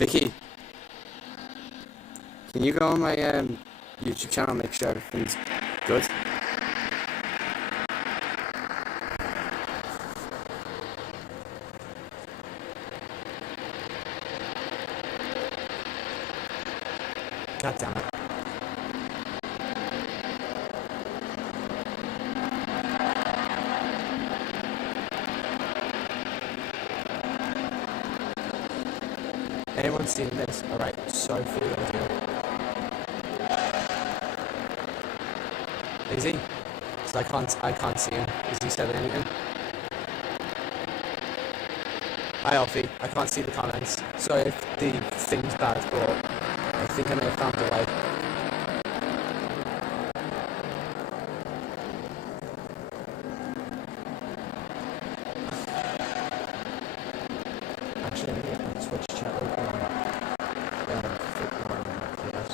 Vicky, can you go on my YouTube channel and make sure everything's good? God damn it. Anyone seen this? Alright, sorry for the audio. Is he? So I can't see him. Has he said anything? Hi Alfie, I can't see the comments. Sorry if the thing's bad, but I think I may have found the way. Actually, I'm going to switch chat open on yes.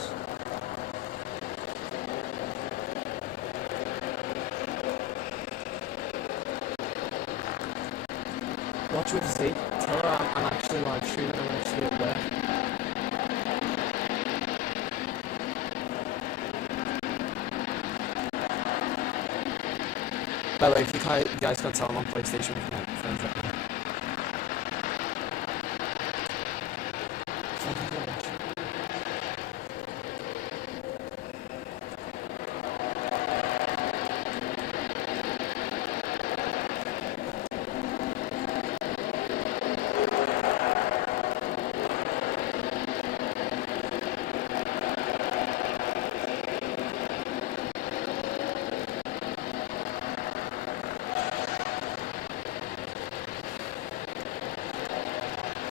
Watch with Z. Tell her I'm actually live streaming. I'm actually at work. By the way, if you guys can't tell, I'm on PlayStation with my friends right now.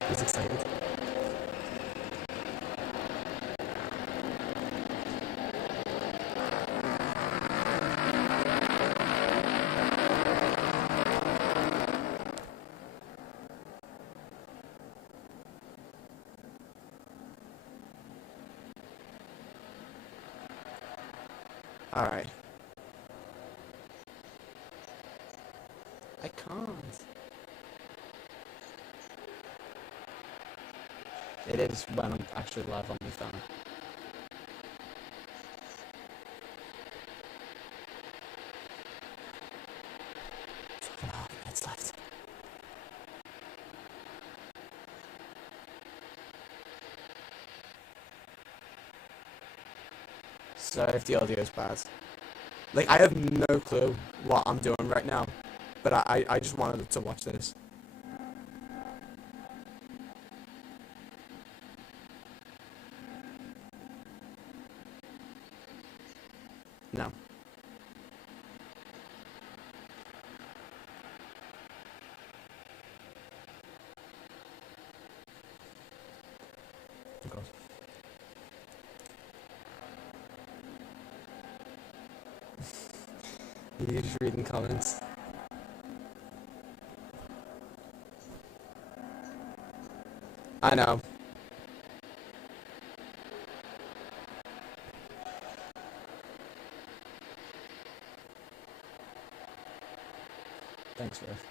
He's excited. Alright. I can't. It is when I'm actually live on my phone. It's left. So if the audio is bad, like I have no clue what I'm doing right now, but I just wanted to watch this. No. Of course. You're just reading comments. I know. Thanks, Ruth.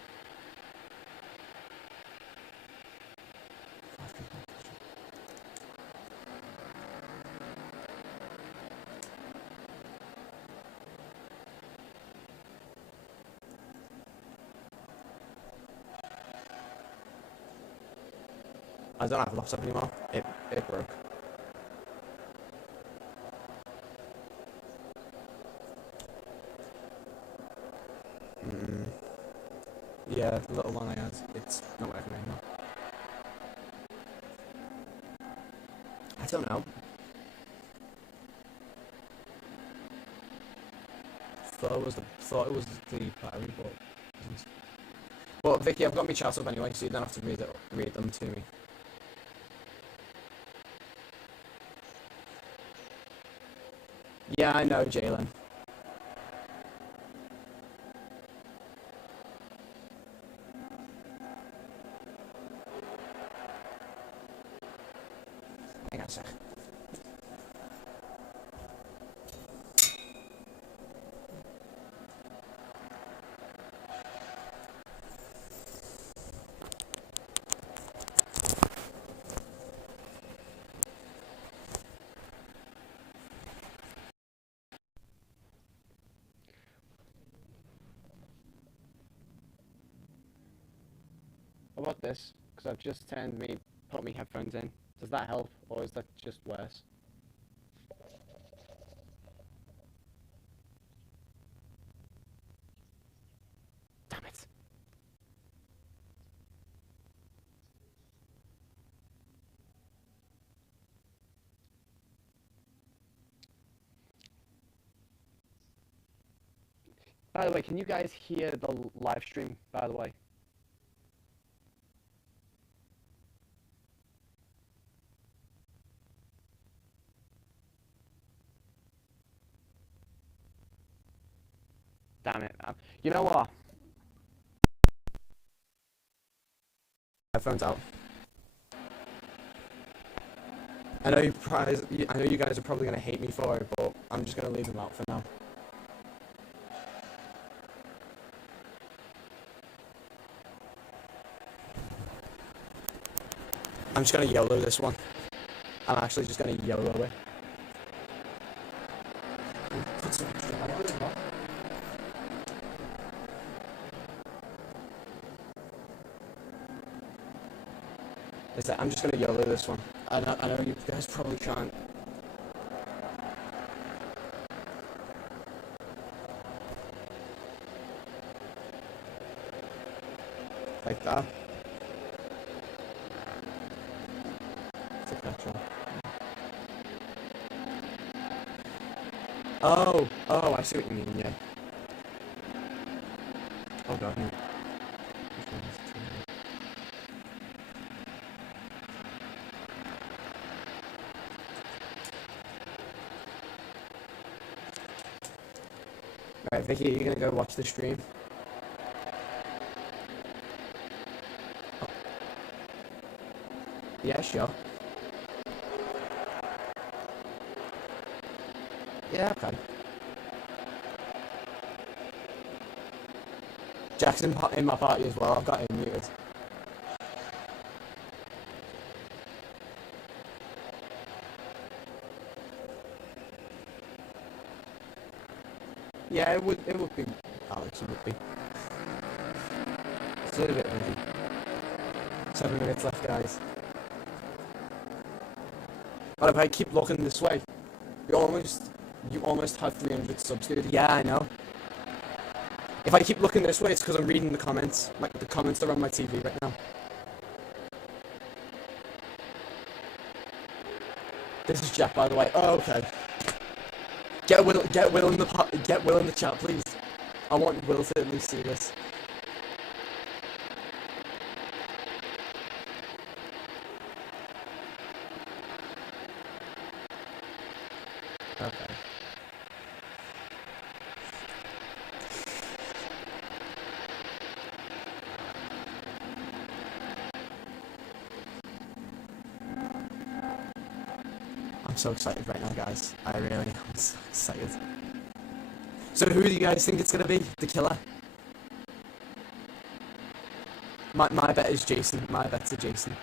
I don't have a laptop anymore. It broke. Yeah, the little one I had, it's not working anymore. I don't know. Thought it was the battery, but it wasn't. Well, Vicky, I've got my chat up anyway, so you don't have to read them to me. Yeah, I know, Jalen. Hang on a sec. about this? Because I've just put my headphones in. Does that help, or is that just worse? Damn it. By the way, can you guys hear the live stream, by the way? Damn it. You know what? Headphones out. I know you guys are probably gonna hate me for it, but I'm just gonna leave them out for now. I'm just gonna YOLO this one. I'm actually just gonna YOLO it. I'm just gonna YOLO this one. I know you guys probably can't. Like that. Take that shot. Oh, I see what you mean, yeah. Oh god, no. Right, Vicky, you're gonna go watch the stream? Oh. Yeah, sure. Yeah, okay. Jackson in my party as well, I've got him muted. Yeah, it would be Alex, it would be. It's a little bit busy. 7 minutes left, guys. But if I keep looking this way, you almost have 300 subs, dude. Yeah, I know. If I keep looking this way, it's because I'm reading the comments. Like, the comments are on my TV right now. This is Jack, by the way. Oh, okay. Get Will in the chat, please. I want Will to at least see this. Okay. I'm so excited right now, guys. I really am so excited. So who do you guys think it's going to be? The killer? My bet is Jason. My bet's a Jason.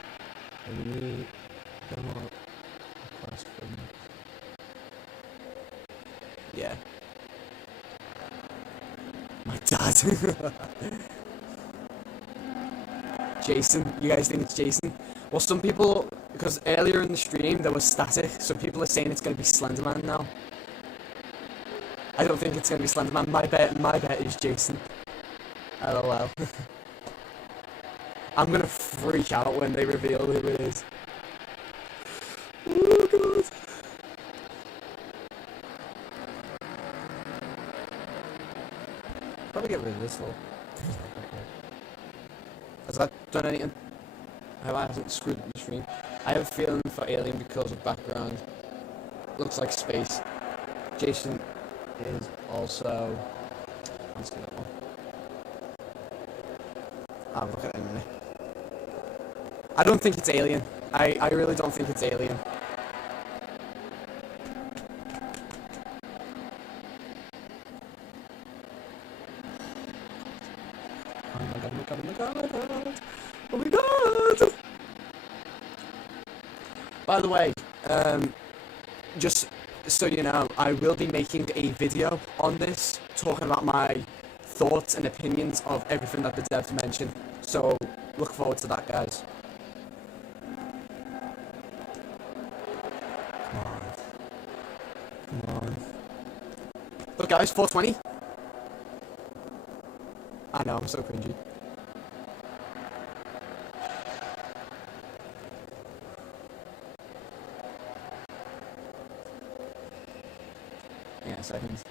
Yeah. My dad. Jason. You guys think it's Jason? Well, some people, because earlier in the stream there was static, so people are saying it's going to be Slenderman now. I don't think it's going to be Slenderman. My bet is Jason. LOL. I'm going to freak out when they reveal who it is. Oh god. Probably get rid of this though. Has that done anything? I haven't screwed up the stream. I have a feeling for Alien because of background. Looks like space. Jason is also... I'll see that one. I'll look at it in a minute. I don't think it's Alien. I really don't think it's Alien. Oh my god, oh my god, oh my god, oh my god. Oh my god! By the way, just so you know, I will be making a video on this, talking about my thoughts and opinions of everything that the devs mentioned. So look forward to that, guys. Come on. Come on. Look, guys, 420. I know, I'm so cringy. Yeah, seconds.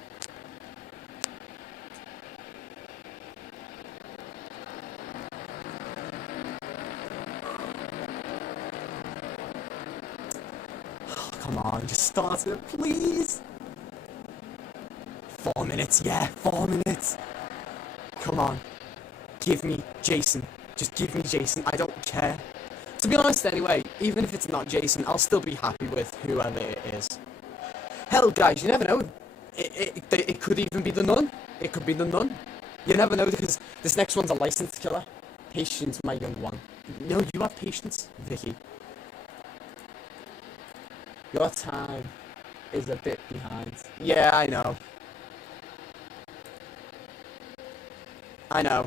Oh, come on, just start it, please. 4 minutes, yeah, 4 minutes. Come on. Give me Jason. Just give me Jason. I don't care. To be honest, anyway, even if it's not Jason, I'll still be happy with whoever it is. Hell, guys, you never know. It could even be the nun. It could be the nun. You never know, because this next one's a licensed killer. Patience, my young one. No, you have patience, Vicky. Your time is a bit behind. Yeah, I know. I know.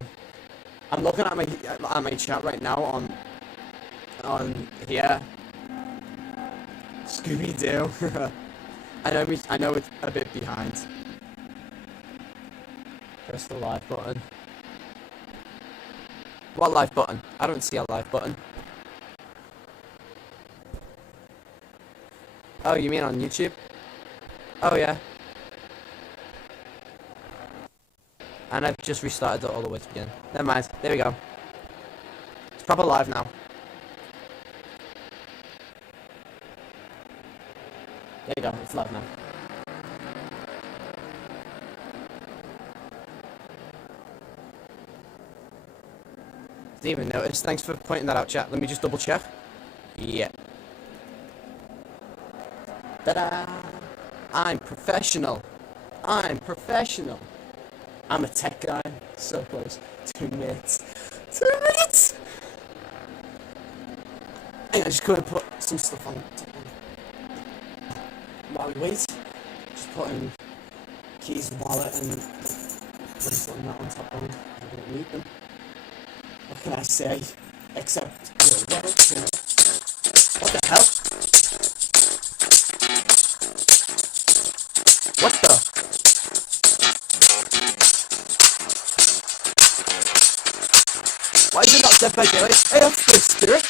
I'm looking at my chat right now on here. Scooby Doo. I know it's a bit behind. Press the live button. What live button? I don't see a live button. Oh, you mean on YouTube? Oh yeah. And I've just restarted it all the way to begin. Never mind. There we go. It's proper live now. There you go. It's live now. Didn't even notice. Thanks for pointing that out, chat. Let me just double check. Yeah. Ta-da! I'm professional. I'm professional. I'm a tech guy. So close. 2 minutes. 2 minutes! Hey, I just couldn't put some stuff on. While we wait, just putting keys, wallet, and bracelet and that on top of them. I don't need them. What can I say? Except, what the hell? What the? Why is it not Dead by Daylight? Hey, that's the spirit.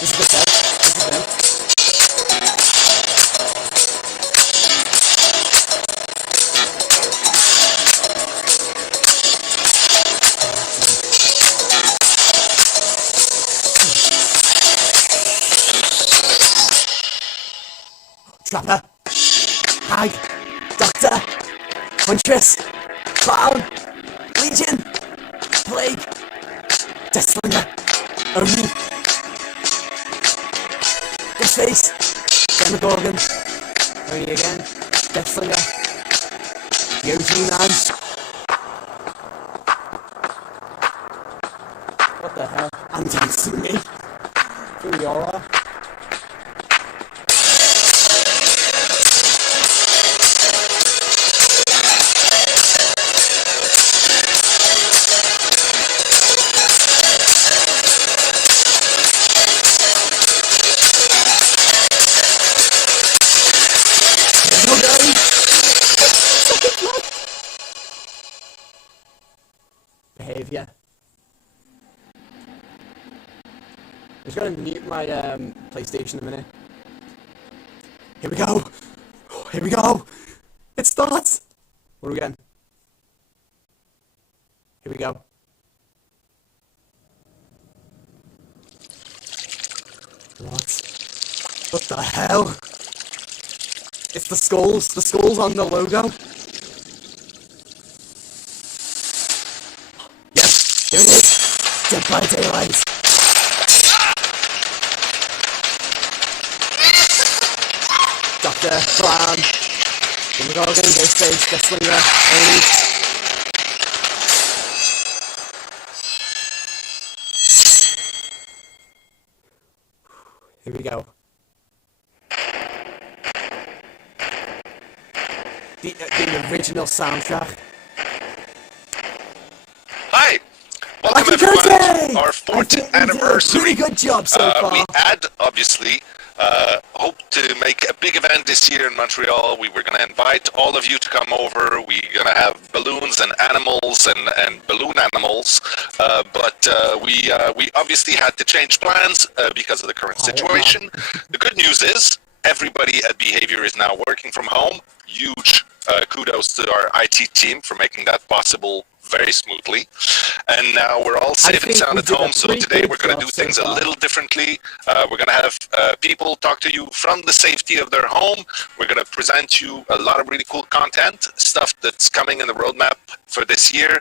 This is the dead. This is them. Trapper. Hag. Doctor. Huntress, Clown, Legion, Plague, Deathslinger, Oni, Ghostface, Demogorgon, Oni again, Deathslinger, Yoji Man. What the hell? I'm dancing me through the aura. Behavior. I'm just gonna mute my PlayStation a minute. Here we go! Here we go! It starts! What are we getting? Here we go. What the hell? It's the skulls on the logo. Yes, there it is. Dead by Daylight. Doctor, Clown, Demogorgon, Ghostface, Deathslinger, Oni. Here we go. The original soundtrack. Hey, our I fourth think we did a anniversary. pretty good job so far. We had, obviously, hope to make a big event this year in Montreal. We were going to invite all of you to come over. We're going to have balloons and animals and balloon animals. But we obviously had to change plans because of the current situation. The good news is everybody at Behavior is now working from home. Huge kudos to our IT team for making that possible very smoothly. And now we're all safe and sound at home, so today we're going to do things a little differently. We're going to have people talk to you from the safety of their home. We're going to present you a lot of really cool content, stuff that's coming in the roadmap for this year.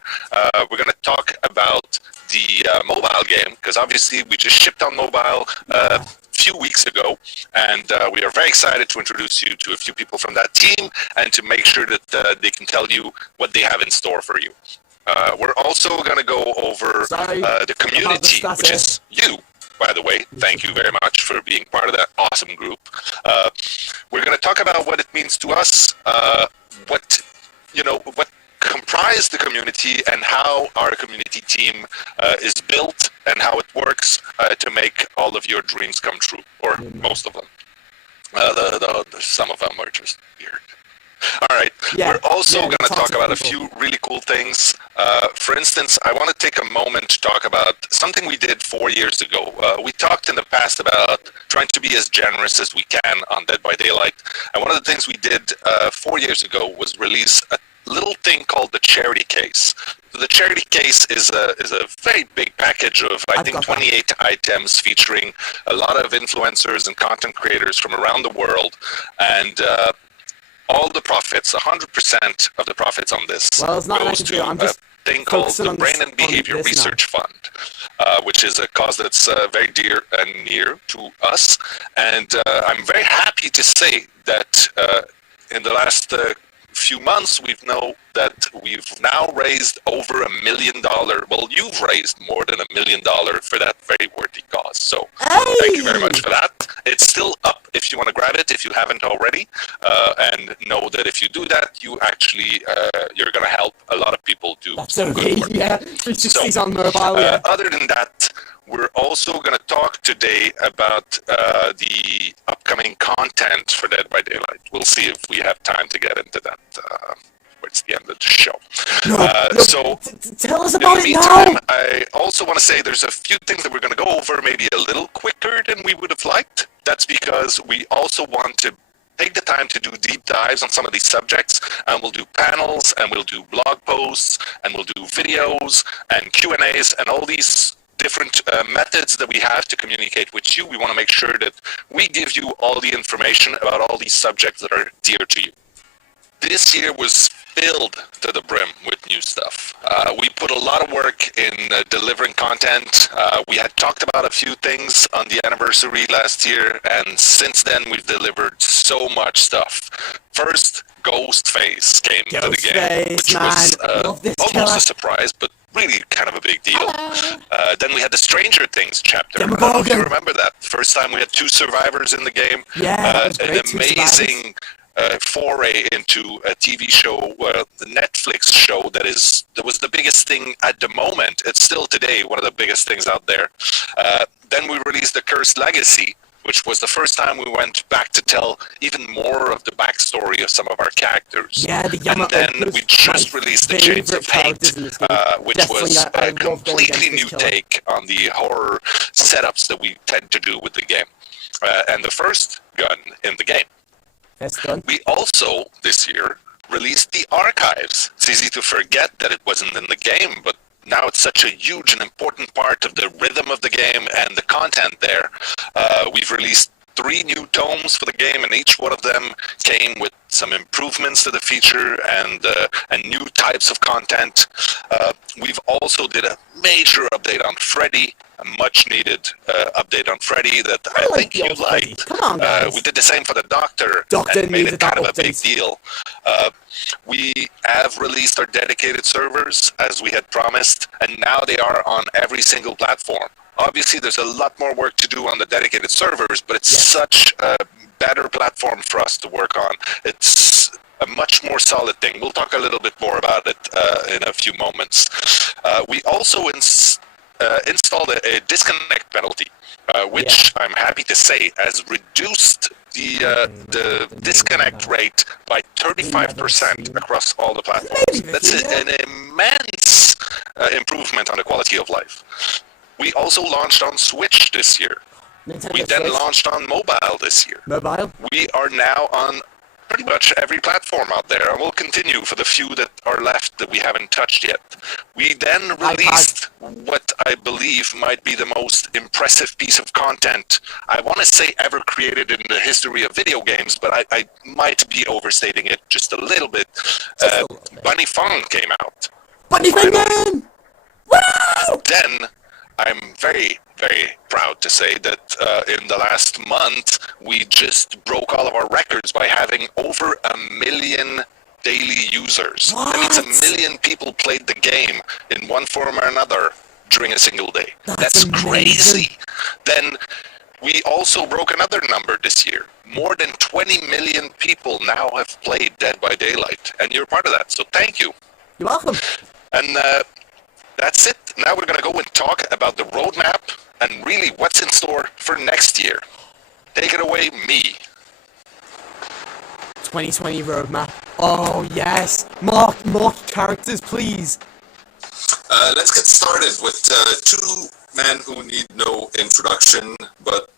We're going to talk about the mobile game, because obviously we just shipped on mobile a few weeks ago, and we are very excited to introduce you to a few people from that team and to make sure that they can tell you what they have in store for you. We're also going to go over the community, which is you, by the way. Thank you very much for being part of that awesome group. We're going to talk about what it means to us, what comprise the community and how our community team is built and how it works to make all of your dreams come true, or most of them. Some of them are just weird. All right, we're also going to talk about a few really cool things. For instance, I want to take a moment to talk about something we did 4 years ago. We talked in the past about trying to be as generous as we can on Dead by Daylight. And one of the things we did 4 years ago was release a little thing called the charity case. The charity case is a very big package of, I think, 28 items featuring a lot of influencers and content creators from around the world. And all the profits, 100% of the profits on this goes to a thing called the Brain and Behavior Research Fund, which is a cause that's very dear and near to us. And I'm very happy to say that in the last few months, we've now raised over $1 million. Well, you've raised more than $1 million for that very worthy cause. So thank you very much for that. It's still up if you want to grab it, if you haven't already. And know that if you do that, you actually, you're going to help a lot of people do good work. Yeah. 360's on mobile, yeah. Other than that, we're also going to talk today about the upcoming content for Dead by Daylight. We'll see if we have time to get into that towards the end of the show. So tell us about in the meantime, I also want to say there's a few things that we're going to go over maybe a little quicker than we would have liked. That's because we also want to take the time to do deep dives on some of these subjects, and we'll do panels, and we'll do blog posts, and we'll do videos and Q&As and all these different methods that we have to communicate with you. We want to make sure that we give you all the information about all these subjects that are dear to you. This year was filled to the brim with new stuff. We put a lot of work in delivering content. We had talked about a few things on the anniversary last year, and since then we've delivered so much stuff. First, Ghostface came to the game, which was almost a surprise, but really kind of a big deal. Then we had the Stranger Things chapter. I don't know if you remember that. First time we had 2 survivors in the game. Yeah, an amazing foray into a TV show, the Netflix show that was the biggest thing at the moment. It's still today one of the biggest things out there. Then we released The Cursed Legacy, which was the first time we went back to tell even more of the backstory of some of our characters. Yeah, and then we just released The Chains of Hate, which was a completely new take on the horror setups that we tend to do with the game. And the first gun in the game. We also, this year, released the archives. It's easy to forget that it wasn't in the game, but now it's such a huge and important part of the rhythm of the game and the content there. We've released 3 new tomes for the game, and each one of them came with some improvements to the feature and new types of content. We've also did a major update on Freddy, a much-needed update on Freddy that I think you liked. Come on, guys. We did the same for the Doctor and made it kind of a big deal. We have released our dedicated servers, as we had promised, and now they are on every single platform. Obviously, there's a lot more work to do on the dedicated servers, but it's such a better platform for us to work on. It's a much more solid thing. We'll talk a little bit more about it in a few moments. We also installed a disconnect penalty, which I'm happy to say has reduced the disconnect rate by 35% across all the platforms. That's an immense improvement on the quality of life. We also launched on Switch this year. We then launched on mobile this year. Mobile? We are now on pretty much every platform out there, and we'll continue for the few that are left that we haven't touched yet. We then released what I believe might be the most impressive piece of content, I want to say ever created in the history of video games, but I might be overstating it just a little bit. Bunny Fong came out. Bunny Fong! Wow! Then, I'm very, very proud to say that in the last month, we just broke all of our records by having over 1 million daily users. What? That means 1 million people played the game in one form or another during a single day. That's crazy. Then we also broke another number this year. More than 20 million people now have played Dead by Daylight, and you're part of that, so thank you. You're welcome. And that's it. Now we're going to go and talk about the roadmap and really what's in store for next year. Take it away, me. 2020 roadmap. Oh, yes. More characters, please. Let's get started with two men who need no introduction, but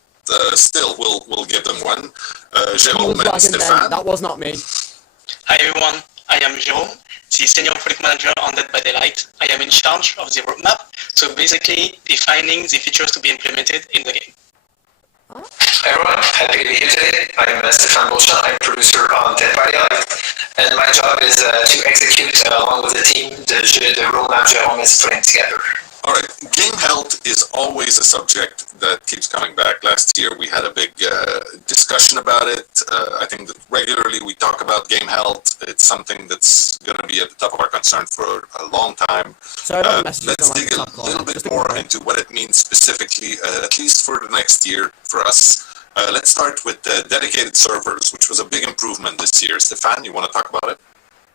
still, we'll give them one. Jérôme and Stéphane. That was not me. Hi everyone, I am Jérôme, the Senior Product Manager on Dead by Daylight. I am in charge of the roadmap, so basically defining the features to be implemented in the game. Hi everyone, happy to be here today. I'm Stéphane Beauchamp, I'm producer on Dead by Daylight, and my job is to execute along with the team the roadmap Jérôme is putting together. All right, game health is always a subject that keeps coming back. Last year we had a big discussion about it. I think that regularly we talk about game health. It's something that's going to be at the top of our concern for a long time. Let's dig a little bit more into what it means specifically, at least for the next year for us. Let's start with dedicated servers, which was a big improvement this year. Stéphane, you want to talk about it?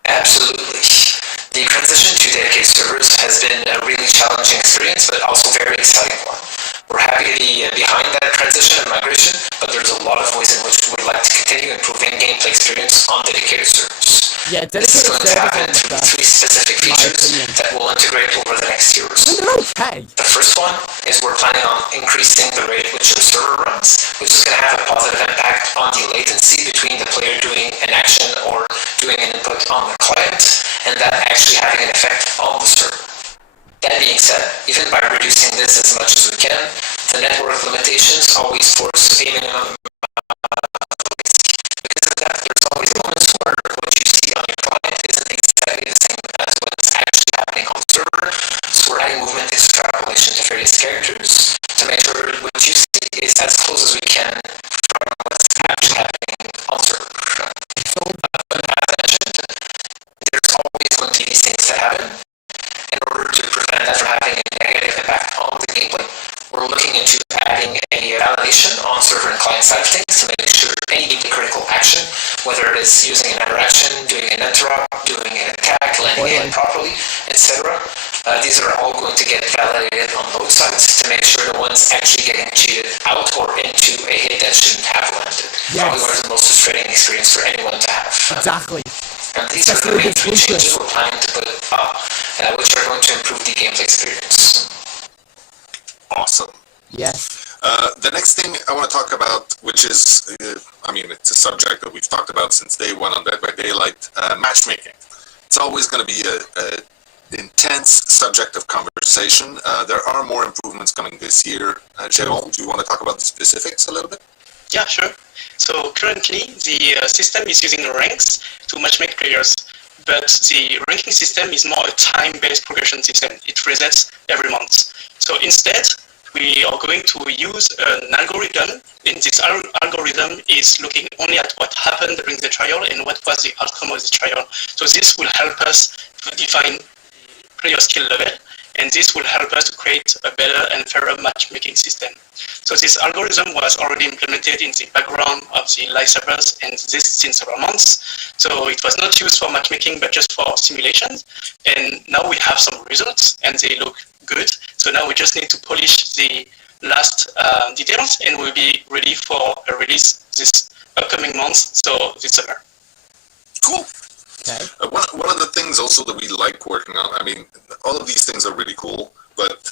Absolutely. The transition to dedicated servers has been a really challenging experience, but also very exciting one. We're happy to be behind that transition and migration, but there's a lot of ways in which we'd like to continue improving gameplay experience on dedicated servers. Yeah, this is going to happen through 3 specific features that we'll integrate over the next year or so. The first one is we're planning on increasing the rate at which the server runs, which is going to have a positive impact on the latency between the player doing an action or doing an input on the client, and that actually having an effect on the server. That being said, even by reducing this as much as we can, the network limitations always force a minimum because of that, there's always moments where what you see on your client isn't exactly the same as what's actually happening on the server. So we're adding movement extrapolation to various characters to make sure what you see is as close as we can from what's actually happening on the server. But as I mentioned, there's always going to be these things that happen. In order to prevent that from having a negative impact on the gameplay, we're looking into adding a validation on server and client side of things to make sure any gameplay critical action, whether it is using an interaction, doing an interrupt, doing an attack, landing in properly, etc., these are all going to get validated on both sides to make sure the one's actually getting cheated out or into a hit that shouldn't have landed. Probably one of the most frustrating experience for anyone to have. Exactly. And these are the main 3 changes we're planning to put up, which are going to improve the gameplay experience. Awesome. Yes. The next thing I want to talk about, which is, it's a subject that we've talked about since day one on Dead by Daylight, matchmaking. It's always going to be an intense subject of conversation. There are more improvements coming this year. Jérôme, do you want to talk about the specifics a little bit? Yeah, sure. So currently the system is using ranks to matchmake players, but the ranking system is more a time-based progression system. It resets every month. So instead, we are going to use an algorithm, and this algorithm is looking only at what happened during the trial and what was the outcome of the trial. So this will help us to define player skill level, and this will help us to create a better and fairer matchmaking system. So this algorithm was already implemented in the background of the live servers, and this since several months. So it was not used for matchmaking, but just for simulations. And now we have some results, and they look good. So now we just need to polish the last details, and we'll be ready for a release this upcoming month, so this summer. Cool. Okay. One of the things also that we like working on, I mean, all of these things are really cool, but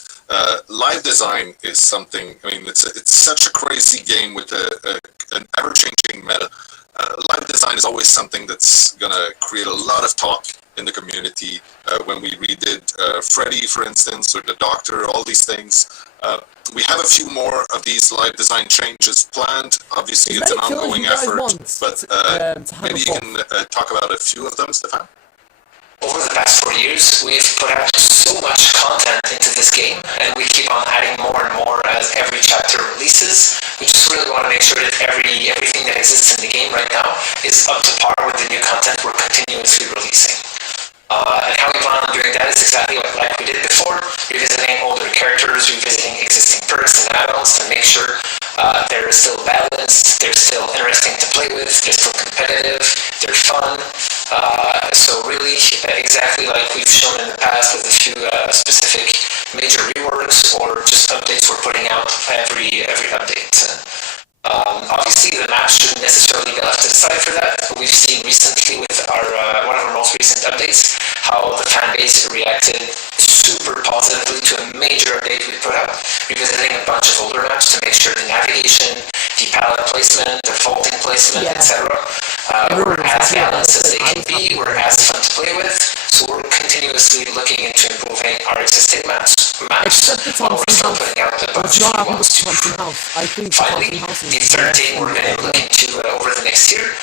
live design is something, I mean, it's such a crazy game with an ever-changing meta. Live design is always something that's going to create a lot of talk in the community. When we redid Freddy, for instance, or the Doctor, all these things. We have a few more of these live design changes planned. Obviously, it's an ongoing effort, but maybe you can talk about a few of them, Stefan? Over the past 4 years, we've put out so much content into this game, and we keep on adding more and more as every chapter releases. We just really want to make sure that everything that exists in the game right now is up to par with the new content we're continuously releasing. And how we plan on doing that is exactly like we did before, revisiting older characters, revisiting existing perks and add-ons to make sure they're still balanced, they're still interesting to play with, they're still competitive, they're fun. So really, exactly like we've shown in the past with a few specific major reworks or just updates we're putting out every update. Obviously, the map shouldn't necessarily be left to the side for that. We've seen recently with our one of our most recent updates how the fan base reacted super positively to a major update we put out, revisiting a bunch of older maps to make sure the navigation, the palette placement, the vaulting placement, etc. Were as balanced as they can be, were as fun to play with. So we're continuously looking into improving our existing maps while we're still putting out a bunch of new ones. Finally, the third thing we're going to look into over the next year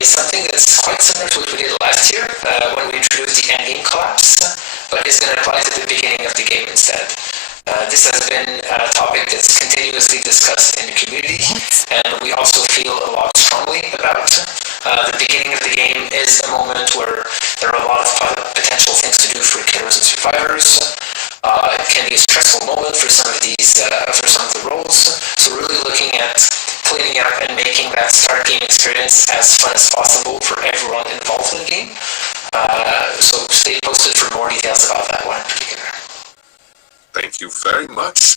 is something that's quite similar to what we did last year when we introduced the endgame collapse, but it's going to apply to the beginning of the game instead. This has been a topic that's continuously discussed in the community, and we also feel a lot strongly about. The beginning of the game is a moment where there are a lot of potential things to do for killers and survivors. It can be a stressful moment for some of the roles. So really looking at cleaning up and making that start game experience as fun as possible for everyone involved in the game. So stay posted for more details about that one in particular. Thank you very much.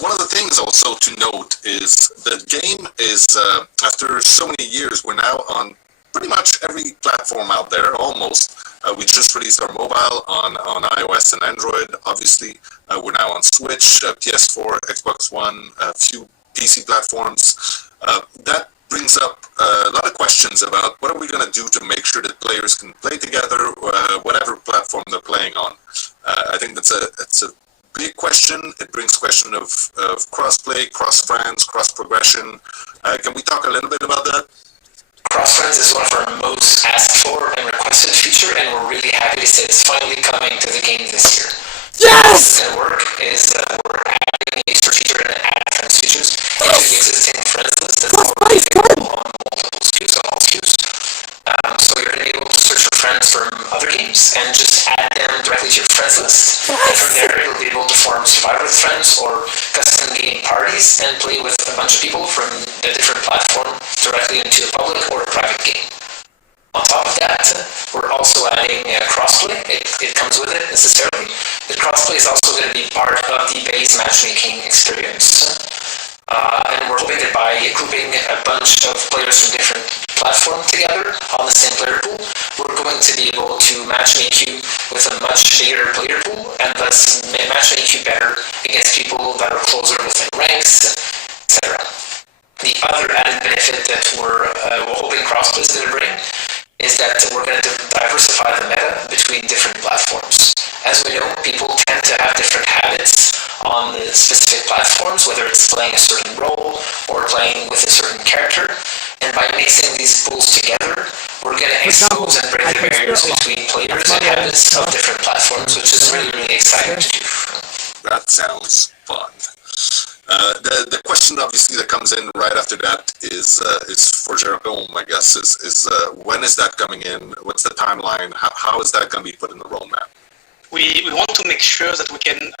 One of the things also to note is the game is, after so many years, we're now on pretty much every platform out there, almost. We just released our mobile on iOS and Android, obviously. We're now on Switch, PS4, Xbox One, a few PC platforms. That brings up a lot of questions about what are we going to do to make sure that players can play together, whatever platform they're playing on. I think that's a big question. It brings question of cross-play, cross-friends, cross-progression. Can we talk a little bit about that? Cross-friends is one of our most asked for and requested feature, and we're really happy to say it's finally coming to the game this year. Yes! How it's going to work is we're adding a search feature and add friends features into the existing friends list that's already available on multiple SKUs, on all SKUs. So you're going to be able to search for friends from other games and just add them directly to your friends list. And from there, you'll be able to form survivor friends or custom game parties and play with a bunch of people from a different platform directly into a public or a private game. On top of that, we're also adding crossplay. It comes with it necessarily. The crossplay is also going to be part of the base matchmaking experience. And we're hoping that by grouping a bunch of players from different platforms together on the same player pool, we're going to be able to matchmake you with a much bigger player pool and thus matchmake you better against people that are closer within ranks, etc. The other added benefit that we're hoping crossplay is going to bring is that we're going to diversify the meta between different platforms. As we know, people tend to have different habits on the specific platforms, whether it's playing a certain role or playing with a certain character. And by mixing these pools together, we're going to expose and break the barriers between players and habits of different platforms, which is really, really exciting to do. That sounds fun. The question obviously that comes in right after that is for Jerome, I guess, is when is that coming in? What's the timeline? How is that going to be put in the roadmap? We want to make sure that we can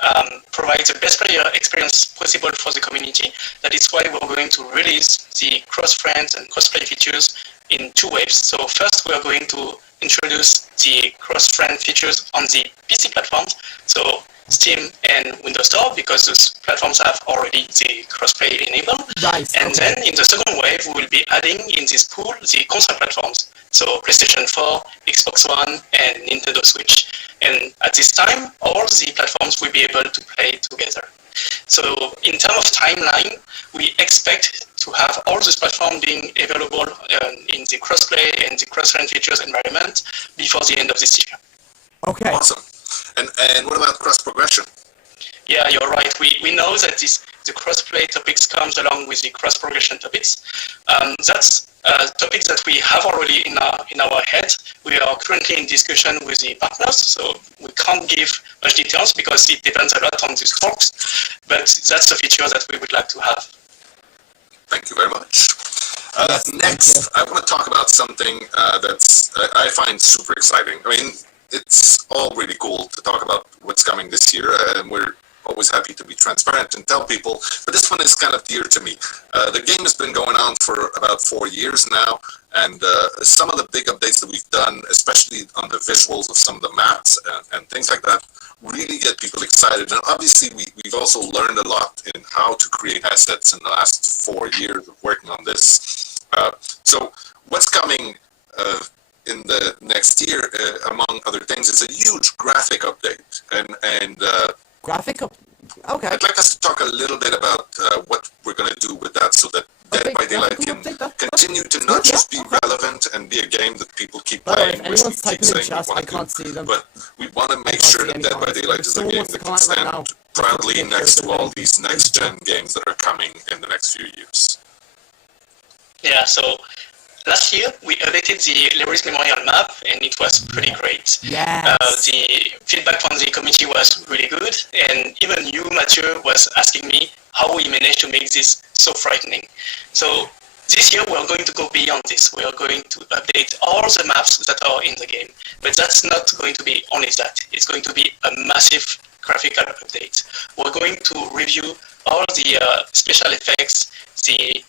provide the best player experience possible for the community. That is why we're going to release the cross-friends and cross-play features in 2 waves. So first we are going to introduce the cross-friend features on the PC platforms. So Steam and Windows Store because those platforms have already the crossplay enabled. Nice. And then in the second wave, we will be adding in this pool the console platforms. So PlayStation 4, Xbox One, and Nintendo Switch. And at this time, all the platforms will be able to play together. So in terms of timeline, we expect to have all those platforms being available in the crossplay and the cross-run features environment before the end of this year. Okay. Awesome. And what about cross progression? Yeah, you're right. We know that the cross-play topics comes along with the cross-progression topics. That's topics that we have already in our head. We are currently in discussion with the partners, so we can't give much details because it depends a lot on these talks, but that's the feature that we would like to have. Thank you very much. Yes, next, I want to talk about something that's I find super exciting. I mean, it's all really cool to talk about what's coming this year, and we're always happy to be transparent and tell people, but this one is kind of dear to me. The game has been going on for about 4 years now, and some of the big updates that we've done, especially on the visuals of some of the maps and things like that, really get people excited. And obviously, we've also learned a lot in how to create assets in the last 4 years of working on this. So what's coming in the next year, among other things, is a huge graphic update. And Graphic up. Okay. I'd like us to talk a little bit about what we're going to do with that so that Dead by Daylight can continue to not just be relevant and be a game that people keep playing, If which we anyone's keep typing in saying chat, we I want can't to see do, them. but we want to make sure that Dead by Daylight is a game that can stand proudly next to all these next-gen games that are coming in the next few years. Yeah, so last year we updated the Lery's Memorial map and it was pretty great. Yes. The feedback from the community was really good, and even you, Mathieu, was asking me how we managed to make this so frightening. So this year we're going to go beyond this. We are going to update all the maps that are in the game, but that's not going to be only that. It's going to be a massive graphical update. We're going to review all the special effects, the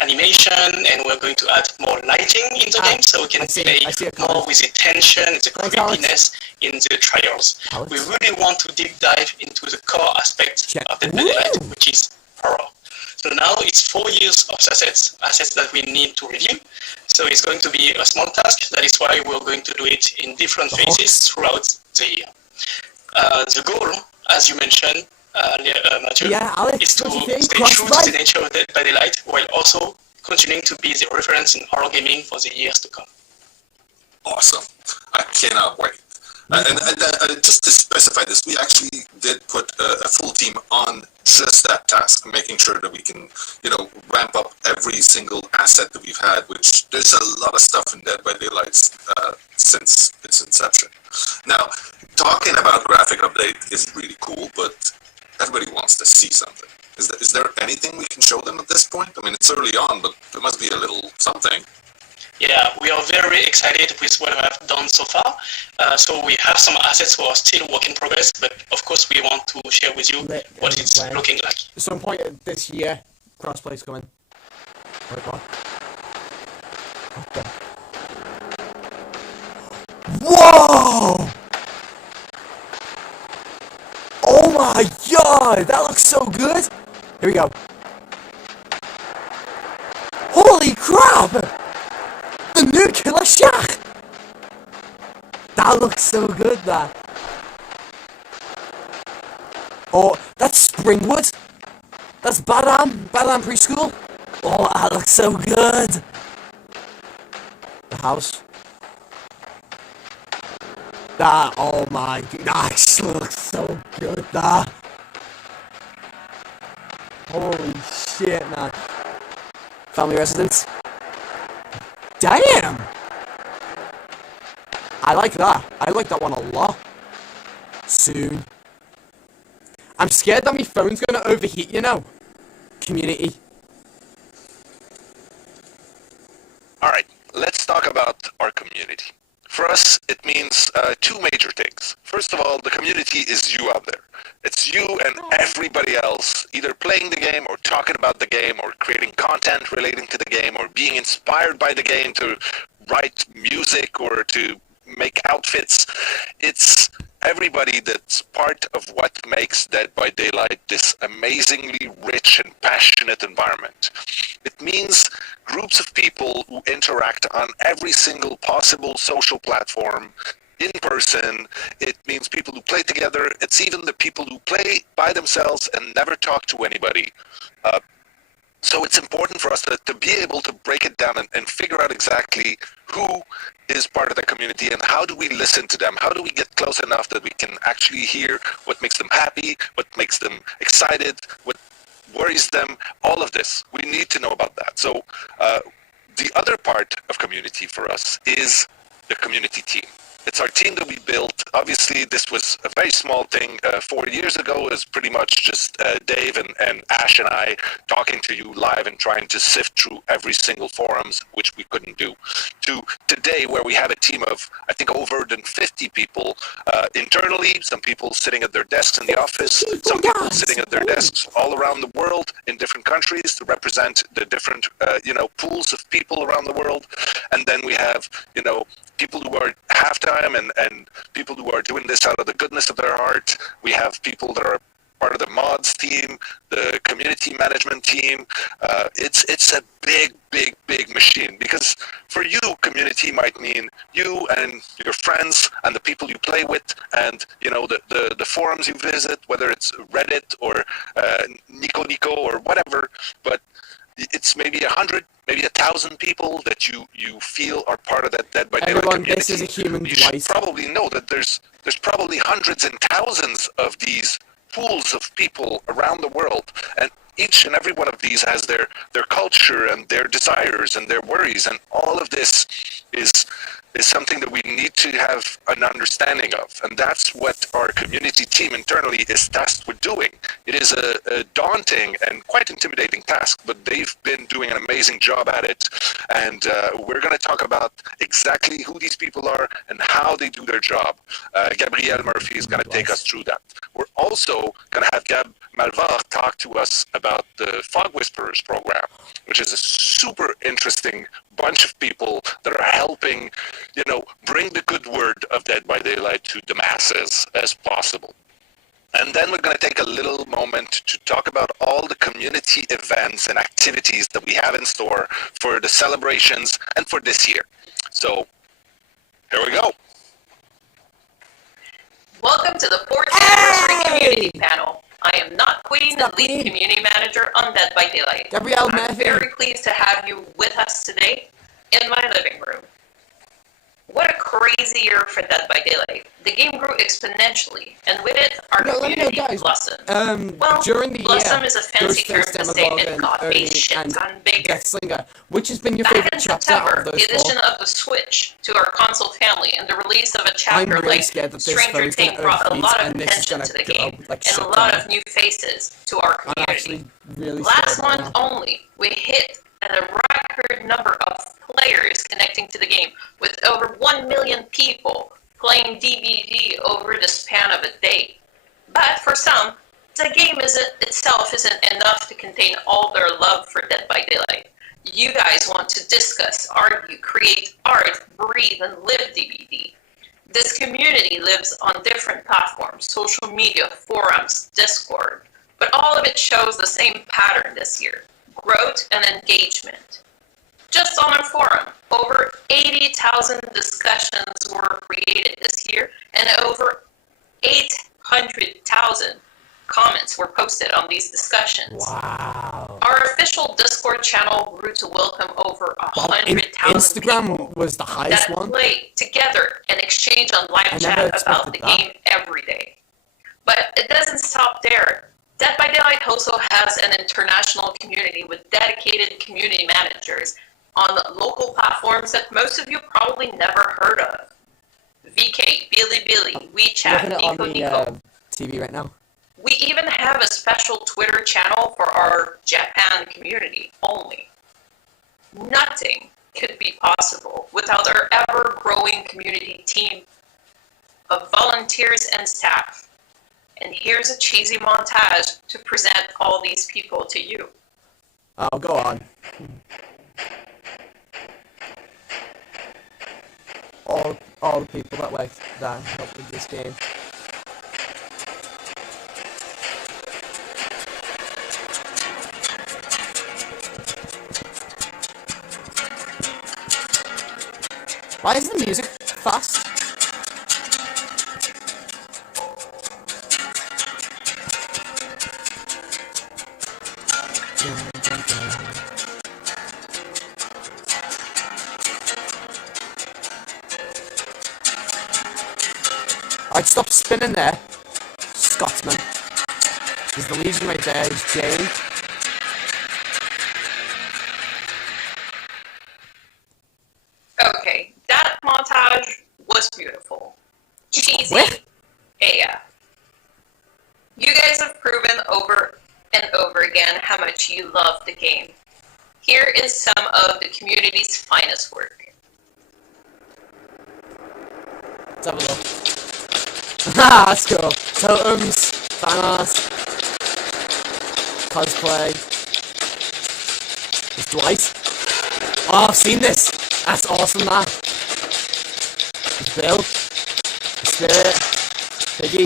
animation, and we're going to add more lighting in the game so we can play more with the tension, the creepiness in the trials. We really want to deep dive into the core aspect of the Daylight, which is horror. So now it's 4 years of assets that we need to review. So it's going to be a small task. That is why we're going to do it in different phases throughout the year. The goal, as you mentioned, Mathieu, is to stay true to the nature of Dead by Daylight while also continuing to be the reference in horror gaming for the years to come. Awesome. I cannot wait. And just to specify this, we actually did put a full team on just that task, making sure that we can, ramp up every single asset that we've had, which there's a lot of stuff in Dead by Daylight since its inception. Now, talking about graphic update is really cool, but everybody wants to see something. Is there anything we can show them at this point? I mean, it's early on, but there must be a little something. Yeah, we are very excited with what we have done so far. So we have some assets who are still work in progress, but of course we want to share with you what it's looking like. At some point this year, crossplay's coming. Okay. Whoa! Oh my god, that looks so good! Here we go. Holy crap! The new Killer Shack! That looks so good, that. Oh, that's Springwood. That's Badam Preschool. Oh, that looks so good. The house. That, oh my god, that looks so good, that. Holy shit, man. Family residence. Damn! I like that. I like that one a lot. Soon. I'm scared that my phone's gonna overheat, Community. Alright, let's talk about our community. For us, it means two major things. First of all, the community is you out there. It's you and everybody else, either playing the game or talking about the game or creating content relating to the game or being inspired by the game to write music or to make outfits. It's everybody that's part of what makes Dead by Daylight this amazingly rich and passionate environment. It means groups of people who interact on every single possible social platform in person. It means people who play together. It's even the people who play by themselves and never talk to anybody. So it's important for us to be able to break it down and figure out exactly who is part of the community and how do we listen to them? How do we get close enough that we can actually hear what makes them happy, what makes them excited, what worries them, all of this. We need to know about that. So the other part of community for us is the community team. It's our team that we built. Obviously, this was a very small thing 4 years ago. It was pretty much just Dave and Ash and I talking to you live and trying to sift through every single forums, which we couldn't do, to today where we have a team of, I think, over than 50 people internally, some people sitting at their desks in the office, some people sitting at their desks all around the world in different countries to represent the different, pools of people around the world. And then we have, people who are halftime and people who are doing this out of the goodness of their heart. We have people that are part of the mods team, the community management team. It's a big machine, because for you, community might mean you and your friends and the people you play with and, the forums you visit, whether it's Reddit or Nico or whatever, but it's maybe 100, maybe 1,000 people that you feel are part of that Dead by Daylight community. This is a human You device. should probably know that there's probably hundreds and thousands of these pools of people around the world, and each and every one of these has their culture and their desires and their worries, and all of this is something that we need to have an understanding of, and that's what our community team internally is tasked with doing. It is a daunting and quite intimidating task, but they've been doing an amazing job at it, and we're going to talk about exactly who these people are and how they do their job. Gabrielle Murphy is going to take us through that. We're also going to have Gab Malvar talk to us about the Fog Whisperers program, which is a super interesting bunch of people that are helping, bring the good word of Dead by Daylight to the masses as possible. And then we're going to take a little moment to talk about all the community events and activities that we have in store for the celebrations and for this year. So, here we go. Welcome to the 4th Anniversary Community Panel. I am not Queen, the lead community manager on Dead by Daylight. Gabrielle I'm Murphy. very pleased to have you with us today in my living room. What a crazy year for Dead by Daylight. The game grew exponentially, and with it, our community blossomed. During the blossom year, is a fancy term to say it got a shit ton bigger. Deathslinger, which has been your Back favorite in chapter September, of those the addition four. of the Switch to our console family and the release of a chapter really like scared that this Stranger phone's gonna Things brought a overheat lot of and this is attention gonna to the go, game like, and a shut lot down. of new faces to our I'm community. actually really Last scared right month now. only, we hit a record number of players connecting to the game, with over 1 million people playing DBD over the span of a day. But for some, the game itself isn't enough to contain all their love for Dead by Daylight. You guys want to discuss, argue, create art, breathe, and live DBD. This community lives on different platforms, social media, forums, Discord, but all of it shows the same pattern this year: growth and engagement. Just on our forum, over 80,000 discussions were created this year, and over 800,000 comments were posted on these discussions. Wow. Our official Discord channel grew to welcome over 100,000 Instagram people was the highest that one. play together and exchange on live chat about the game every day. But it doesn't stop there. Dead by Daylight also has an international community with dedicated community managers on local platforms that most of you probably never heard of. VK, Bilibili, WeChat, Looking at it on Nico. the TV right now. We even have a special Twitter channel for our Japan community only. Nothing could be possible without our ever-growing community team of volunteers and staff. And here's a cheesy montage to present all these people to you. Oh, go on. All the people that helped with this game. Why is the music fast? Alright, stop spinning there, Scotsman. There's the Legion right there, there's Jane. Okay, that montage was beautiful. Cheesy. What? Yeah. You guys have proven over and over again how much you love the game. Here is some of the community's finest work. Let's have a look. Ah, that's cool. Totems, fan art, cosplay. It's Dwight. Oh, I've seen this. That's awesome, that. It's Bill, the Spirit, Piggy,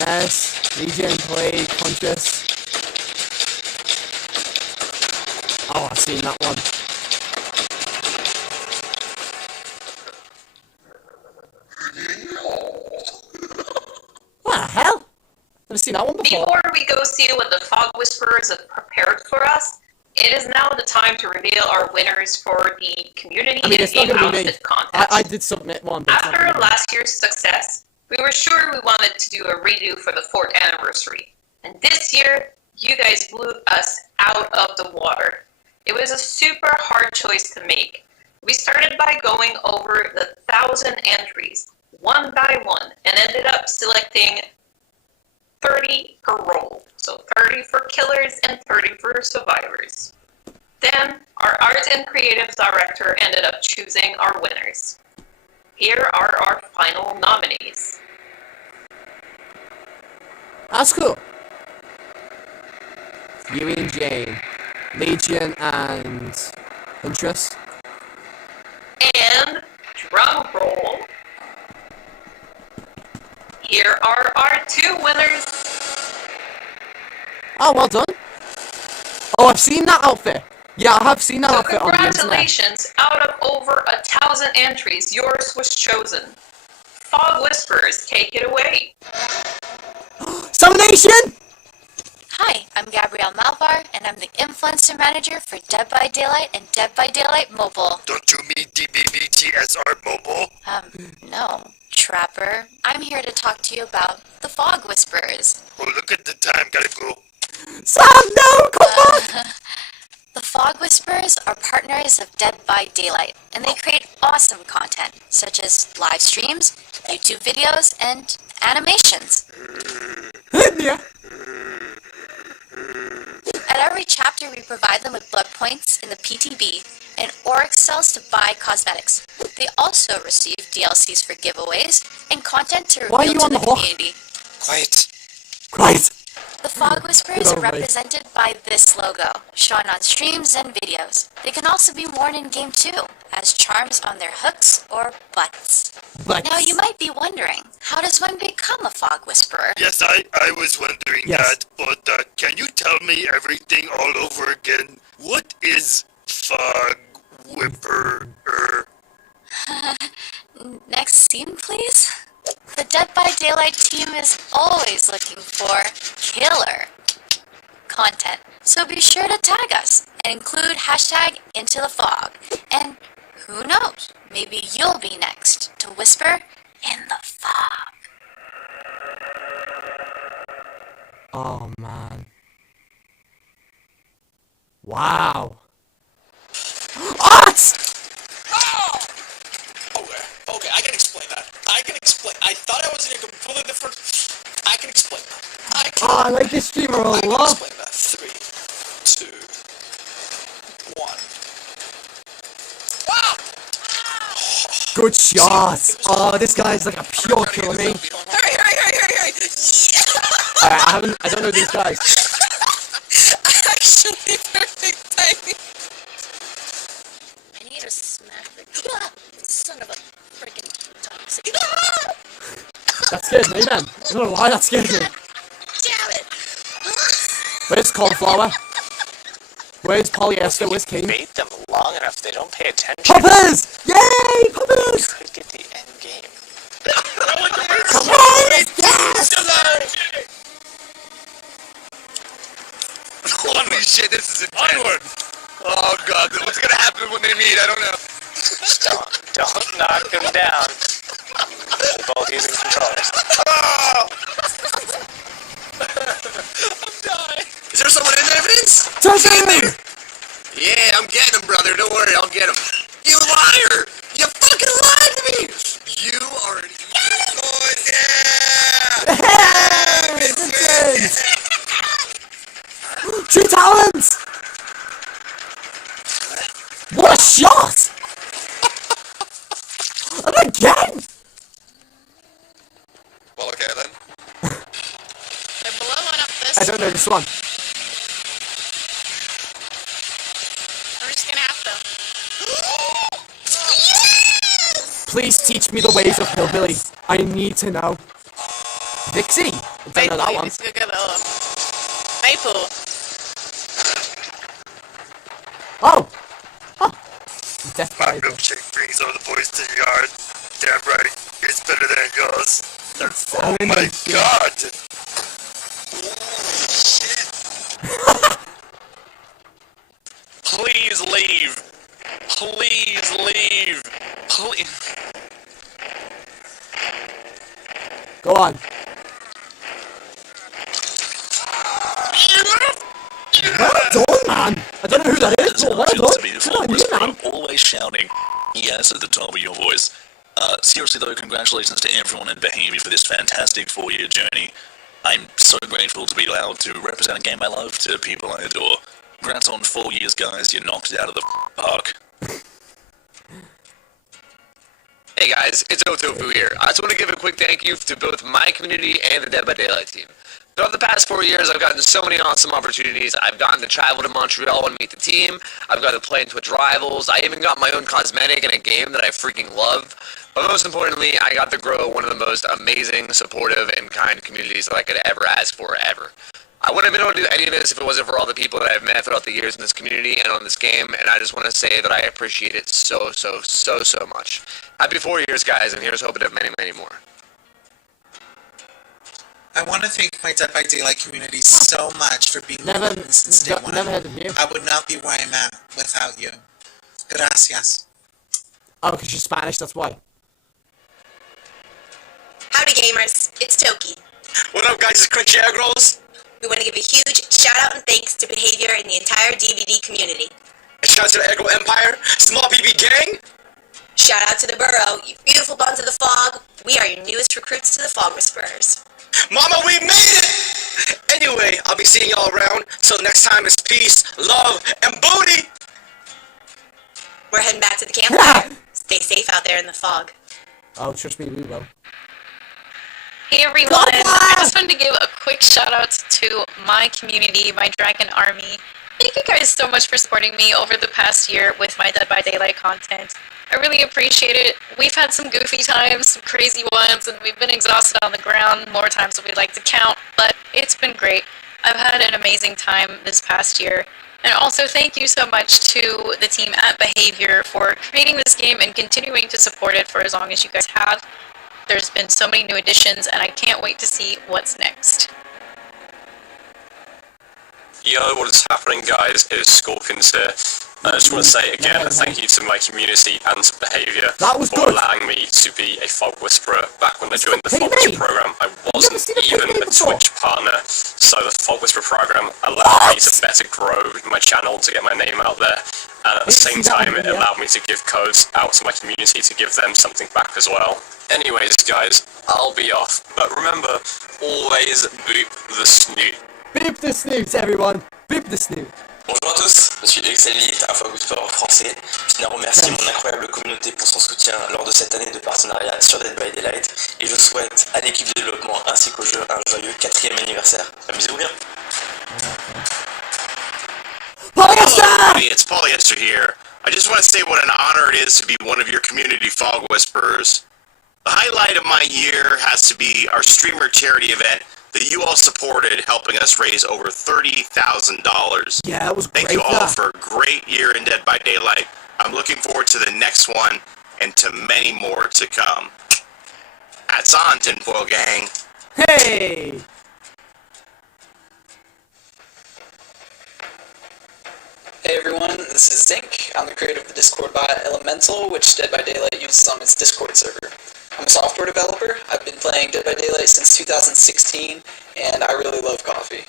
Ness, Legion, Plague, Conscious. Oh, I've seen that one. What the hell? Never seen that one before. Before we go see what the Fog Whisperers have prepared for us, it is now the time to reveal our winners for the community It's not in-game gonna be me. outfit contest. I did submit one, but it's not After gonna be me. last year's success, we were sure we wanted to do a redo for the 4th anniversary. And this year, you guys blew us out of the water. It was a super hard choice to make. We started by going over the 1,000 entries, one by one, and ended up selecting 30 per role. So 30 for killers and 30 for survivors. Then, our art and creative director ended up choosing our winners. Here are our final nominees. That's cool. Yui and Jane, Legion and Huntress. And, drum roll, here are our 2 winners. Oh, well done. Oh, I've seen that outfit. Yeah, I have seen that So outfit on the internet. congratulations, out of over 1,000 entries, yours was chosen. Fog Whisperers, take it away. Salvation! Hi, I'm Gabrielle Malvar, and I'm the Influencer Manager for Dead by Daylight and Dead by Daylight Mobile. Don't you mean DBBTSR Mobile? No, Trapper. I'm here to talk to you about the Fog Whisperers. Oh, look at the time, gotta go. Sam, no, come back! The Fog Whisperers are partners of Dead by Daylight, and they create awesome content, such as live streams, YouTube videos, and animations. Yeah. At every chapter, we provide them with blood points in the PTB and Oryx cells to buy cosmetics. They also receive DLCs for giveaways and content to Why are reveal you to on the the hook? community. Quiet. Right. The Fog Whisperers Good are old mate. represented by this logo, shown on streams and videos. They can also be worn in-game too, as charms on their hooks or butts. But Now you might be wondering, how does one become a Fog Whisperer? Yes, I was wondering Yes. that, but can you tell me everything all over again? What is Fog Whipper? Next scene, please. The Dead by Daylight team is always looking for killer content, so be sure to tag us and include hashtag Into the Fog. And who knows, maybe you'll be next to whisper in the fog. oh man. Wow. What? Okay, I can explain that. I thought I was in a completely different. I can explain that. Oh, I like this streamer a I can lot. explain that. 3, 2, 1. Wow! Good shot. Oh, this guy's like a pure killer me. Hurry! I don't know these guys. Actually, perfect timing. I need to smack the son of a freaking toxic. That scared me, man. I don't know why that scared me. Damn it! Where's cauliflower? Where's polyester? Where's King? Bait them long enough, they don't pay attention. Poppers! Yay! Poppers! Could get the end game. Come on! Yes! Holy shit, this is intense. Oh god, what's gonna happen when they meet? I don't know. Don't knock them down. They're both using controllers. Oh! I'm dying. Is there someone in there, Vince? Touchdown! Yeah, I'm getting him, brother. Don't worry, I'll get him. You liar! You fucking lied to me! You are an evil boy. Yeah! Hey! Vincent! 2 talents! What a shot! And again! Well, okay then. They're blowing up this I don't know this one. I'm just gonna have to. Please teach me the ways of Hillbilly. I need to know. Dixie! I don't know that one. Maple. Oh! Huh. Death My by milkshake brings all the boys to the yard. Damn right, it's better than yours. Oh my god! Please leave. Please leave. Please. Go on. Well done, man! I don't know who that is, but well done. Good on you, man. Always shouting yes at the top of your voice. Seriously though, congratulations to everyone in Behavior for this fantastic 4-year journey. I'm so grateful to be allowed to represent a game I love to people I adore. Congrats on 4 years, guys. You knocked it out of the park. Hey guys, it's Otofu here. I just want to give a quick thank you to both my community and the Dead by Daylight team. Throughout the past 4 years, I've gotten so many awesome opportunities. I've gotten to travel to Montreal and meet the team. I've got to play in Twitch Rivals. I even got my own cosmetic in a game that I freaking love. But most importantly, I got to grow one of the most amazing, supportive, and kind communities that I could ever ask for, ever. I wouldn't have been able to do any of this if it wasn't for all the people that I've met throughout the years in this community and on this game, and I just want to say that I appreciate it so much. Happy 4 years, guys, and here's hoping to have many, many more. I want to thank my Dead by Daylight community so much for being Never, with me since day one. never heard of you. I would not be where I'm at without you. Gracias. Oh, because you're Spanish, that's why. Howdy gamers, it's Toki. What up, guys? It's Crunchy Egg Rolls. We want to give a huge shout out and thanks to Behavior and the entire DVD community. And shout out to the Egg Roll Empire, Small BB Gang. Shout out to the Burrow, you beautiful buns of the fog. We are your newest recruits to the Fog Whisperers. Mama, we made it! Anyway, I'll be seeing y'all around. Till next time, it's peace, love, and booty! We're heading back to the campfire. Stay safe out there in the fog. Oh, trust me, we will. Hey everyone, I just wanted to give a quick shout out to my community, my Dragon Army. Thank you guys so much for supporting me over the past year with my Dead by Daylight content. I really appreciate it. We've had some goofy times, some crazy ones, and we've been exhausted on the ground more times than we'd like to count, but it's been great. I've had an amazing time this past year. And also thank you so much to the team at Behavior for creating this game and continuing to support it for as long as you guys have. There's been so many new additions, and I can't wait to see what's next. Yo, what is happening, guys? It's Scorpions here. I just want to say again, thank you to my community and to Behavior for allowing me to be a Fog Whisperer. Back when I joined the Fog Whisperer program, I wasn't even a Twitch partner, so the Fog Whisperer program allowed me to better grow my channel, to get my name out there, and at the same time it allowed me to give codes out to my community to give them something back as well. Anyways, guys, I'll be off, but remember, always boop the snoot. Beep the snoots, everyone! Beep the snoot! Bonjour à tous, je suis Excelli, un Fog Whisperer français. Je tiens à remercier mon incroyable communauté pour son soutien lors de cette année de partenariat sur Dead by Daylight et je souhaite à l'équipe de développement ainsi qu'au jeu un joyeux 4e anniversaire. Amusez-vous bien. Hello, it's Polyester here. I just want to say what an honor it is to be one of your community Fog Whisperers. The highlight of my year has to be our streamer charity event, that you all supported, helping us raise over $30,000. Yeah, that was Thank great. you all for a great year in Dead by Daylight. I'm looking forward to the next one and to many more to come. That's on, Tinfoil Gang. Hey! Hey everyone, this is Zink. I'm the creator of the Discord bot Elemental, which Dead by Daylight uses on its Discord server. I'm a software developer. I've been playing Dead by Daylight since 2016, and I really love coffee.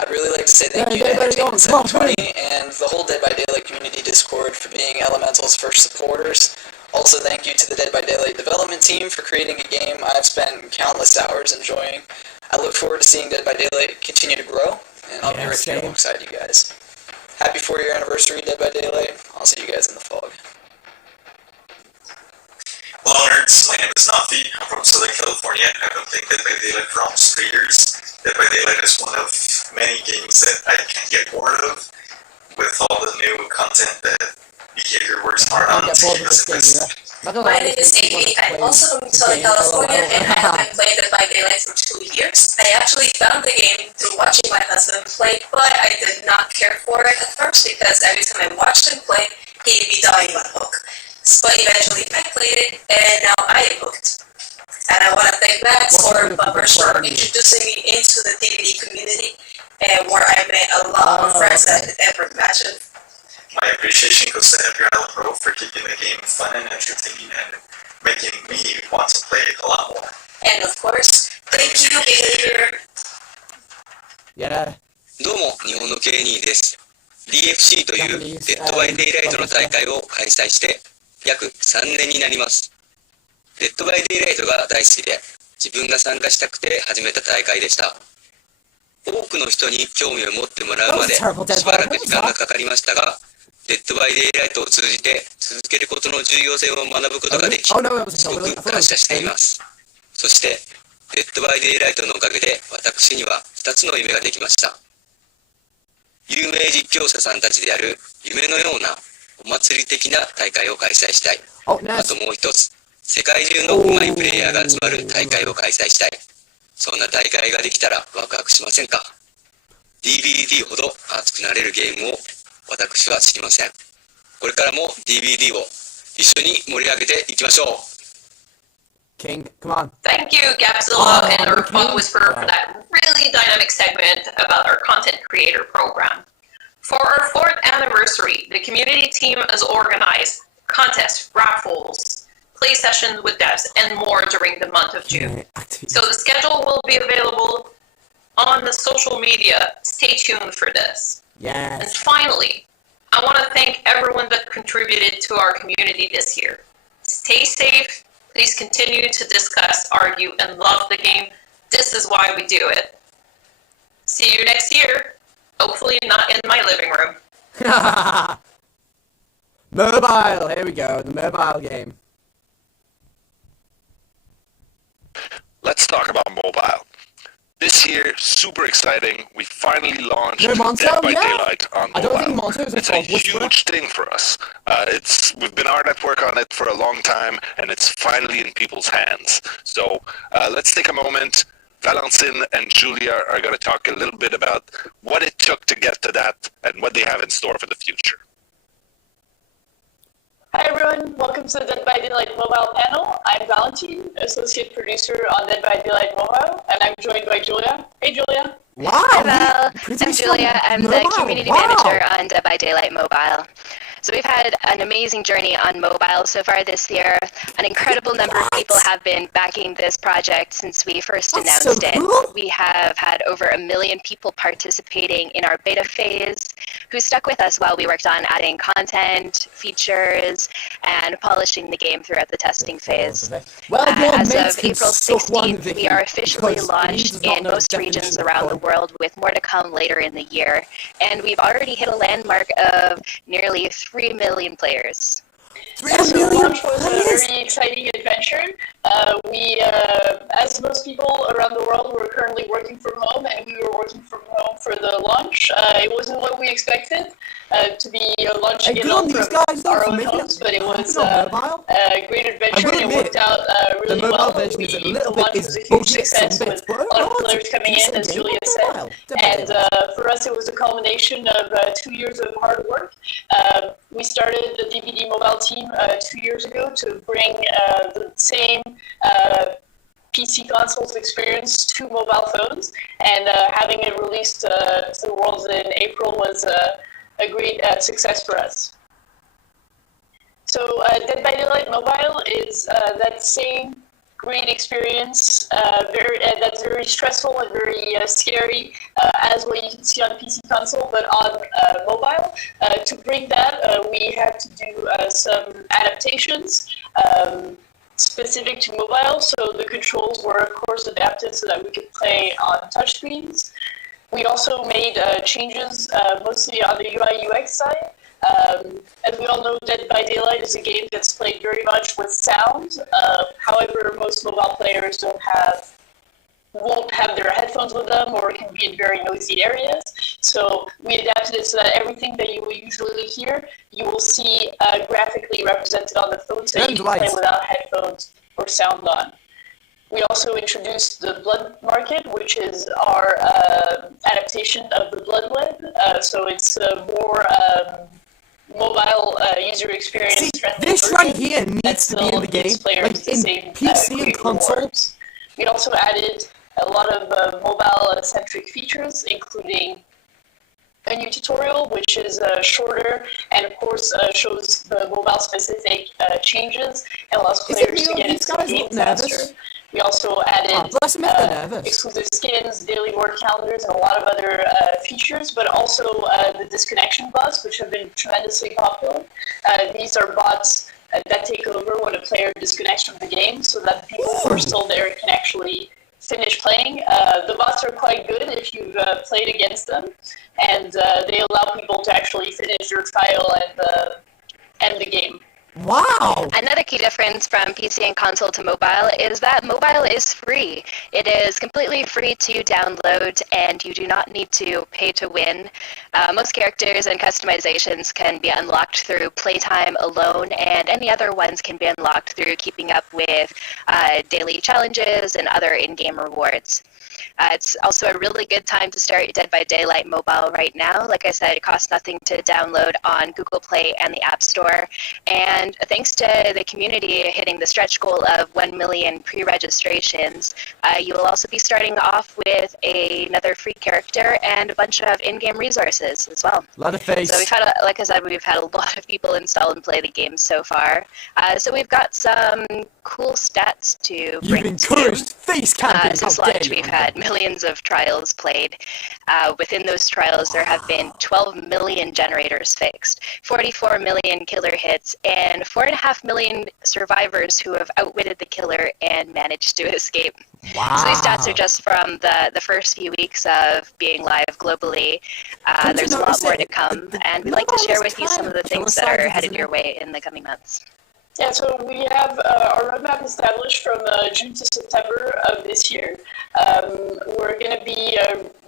I'd really like to say thank you to Entertainment 720 and the whole Dead by Daylight community Discord for being Elemental's first supporters. Also thank you to the Dead by Daylight development team for creating a game I've spent countless hours enjoying. I look forward to seeing Dead by Daylight continue to grow, and I'll be right here alongside you guys. Happy 4-year anniversary, Dead by Daylight. I'll see you guys in the fog. Hello nerds, my name is Nafi. I'm from Southern California. I've been playing Dead by Daylight for almost 3 years. Dead by Daylight is one of many games that I can't get bored of. With all the new content that Behavior works hard on to keep us interested. My name is Amy. I'm also from Southern California, and I have been playing Dead by Daylight for 2 years. I actually found the game through watching my husband play, but I did not care for it at first because every time I watched him play, he'd be dying on hook. But eventually I played it, and now I am hooked. And I want to thank Max or Buffers for introducing me into the DVD community, and where I met a lot of friends that I could ever imagine. My appreciation goes to every Island Pro for keeping the game fun and entertaining and making me want to play it a lot more. And of course, thank you, Behavior. Yeah. どうも、日本の K2 です。DFC というデッドバイデイライトの大会を開催して約3年になります。デッドバイデイライトが大好きで、自分が参加したくて始めた大会でした。多くの人に興味を持ってもらうまでしばらく時間がかかりましたが、デッドバイデイライトを通じて続けることの重要性を学ぶことができ、すごく感謝しています。そして、デッドバイデイライトのおかげで私には2つの夢ができました。有名実況者さんたちである夢のようなお祭り的な大会を開催したい。あともう一つ、世界中の上手いプレイヤーが集まる大会を開催したい。そんな大会ができたらワクワクしませんか？ DVD ほど熱くなれるゲームを私は知りません。これからも DVD を一緒に盛り上げていきましょう。King, come on. Thank you, Gabzilla and our Fun Whisperer for that really dynamic segment about our content creator program. For our 4th anniversary, the community team has organized contests, raffles, play sessions with devs, and more during the month of June. So the schedule will be available on the social media. Stay tuned for this. Yes. And finally, I want to thank everyone that contributed to our community this year. Stay safe. Please continue to discuss, argue, and love the game. This is why we do it. See you next year. Hopefully not in my living room. Mobile, here we go, the mobile game. Let's talk about mobile. This year, super exciting. We finally launched No, Monto, Dead by yeah. Daylight on mobile. I don't think Monto is It's a huge thing for us. We've been hard at work on it for a long time, and it's finally in people's hands. So let's take a moment. Valentin and Julia are going to talk a little bit about what it took to get to that and what they have in store for the future. Hi everyone, welcome to the Dead by Daylight Mobile panel. I'm Valentin, associate producer on Dead by Daylight Mobile, and I'm joined by Julia. Hey Julia. Wow. Hi Val, I'm Julia. I'm the community manager on Dead by Daylight Mobile. So we've had an amazing journey on mobile so far this year. An incredible number of people have been backing this project since we first announced it. We have had over 1 million people participating in our beta phase who stuck with us while we worked on adding content, features, and polishing the game throughout the testing phase. As of April 16th, we are officially launched in most regions around the world, with more to come later in the year. And we've already hit a landmark of nearly 3 million players. Yeah, so launch was a very exciting adventure. As most people around the world, were currently working from home, and we were working from home for the launch. It wasn't what we expected to be launching it all from our own homes, but it was a great adventure, and it worked out really well. The launch was a huge success with a lot of players coming in, as Julia said, and for us, it was a culmination of 2 years of hard work. We started the DVD mobile team 2 years ago to bring the same PC consoles experience to mobile phones, and having it released to the world in April was a great success for us. So Dead by Daylight Mobile is that same great experience, that's very stressful and very scary as what you can see on PC console, but on mobile. To bring that, we had to do some adaptations specific to mobile, so the controls were of course adapted so that we could play on touchscreens. We also made changes mostly on the UI UX side. As we all know, Dead by Daylight is a game that's played very much with sound. However, most mobile players won't have their headphones with them, or can be in very noisy areas. So we adapted it so that everything that you will usually hear, you will see graphically represented on the phone, so you can play without headphones or sound on. We also introduced the Blood Market, which is our adaptation of the Blood Web. So it's a more mobile user experience. This right here needs to be in the game, like in PC and console. We also added a lot of mobile-centric features, including a new tutorial, which is shorter and, of course, shows the mobile-specific changes and allows players to get into the game faster. We also added exclusive skins, daily work calendars, and a lot of other features, but also the disconnection bots, which have been tremendously popular. These are bots that take over when a player disconnects from the game, so that the people who are still there can actually finish playing. The bots are quite good if you've played against them, and they allow people to actually finish their trial and end the game. Wow! Another key difference from PC and console to mobile is that mobile is free. It is completely free to download, and you do not need to pay to win. Most characters and customizations can be unlocked through playtime alone, and any other ones can be unlocked through keeping up with daily challenges and other in-game rewards. It's also a really good time to start Dead by Daylight Mobile right now. Like I said, it costs nothing to download on Google Play and the App Store. And thanks to the community hitting the stretch goal of 1 million pre-registrations, you will also be starting off with another free character and a bunch of in-game resources as well. A lot of face. So we've had, like I said, we've had a lot of people install and play the game so far. So we've got some cool stats to bring encouraged face camping. Since launch, we've had millions of trials played. Within those trials, there have been 12 million generators fixed, 44 million killer hits, and 4.5 million survivors who have outwitted the killer and managed to escape. Wow. So these stats are just from the first few weeks of being live globally. There's a lot more to come, and we'd like to share with you some of the things that are headed your way in the coming months. Yeah, so we have our roadmap established from June to September of this year. We're going to be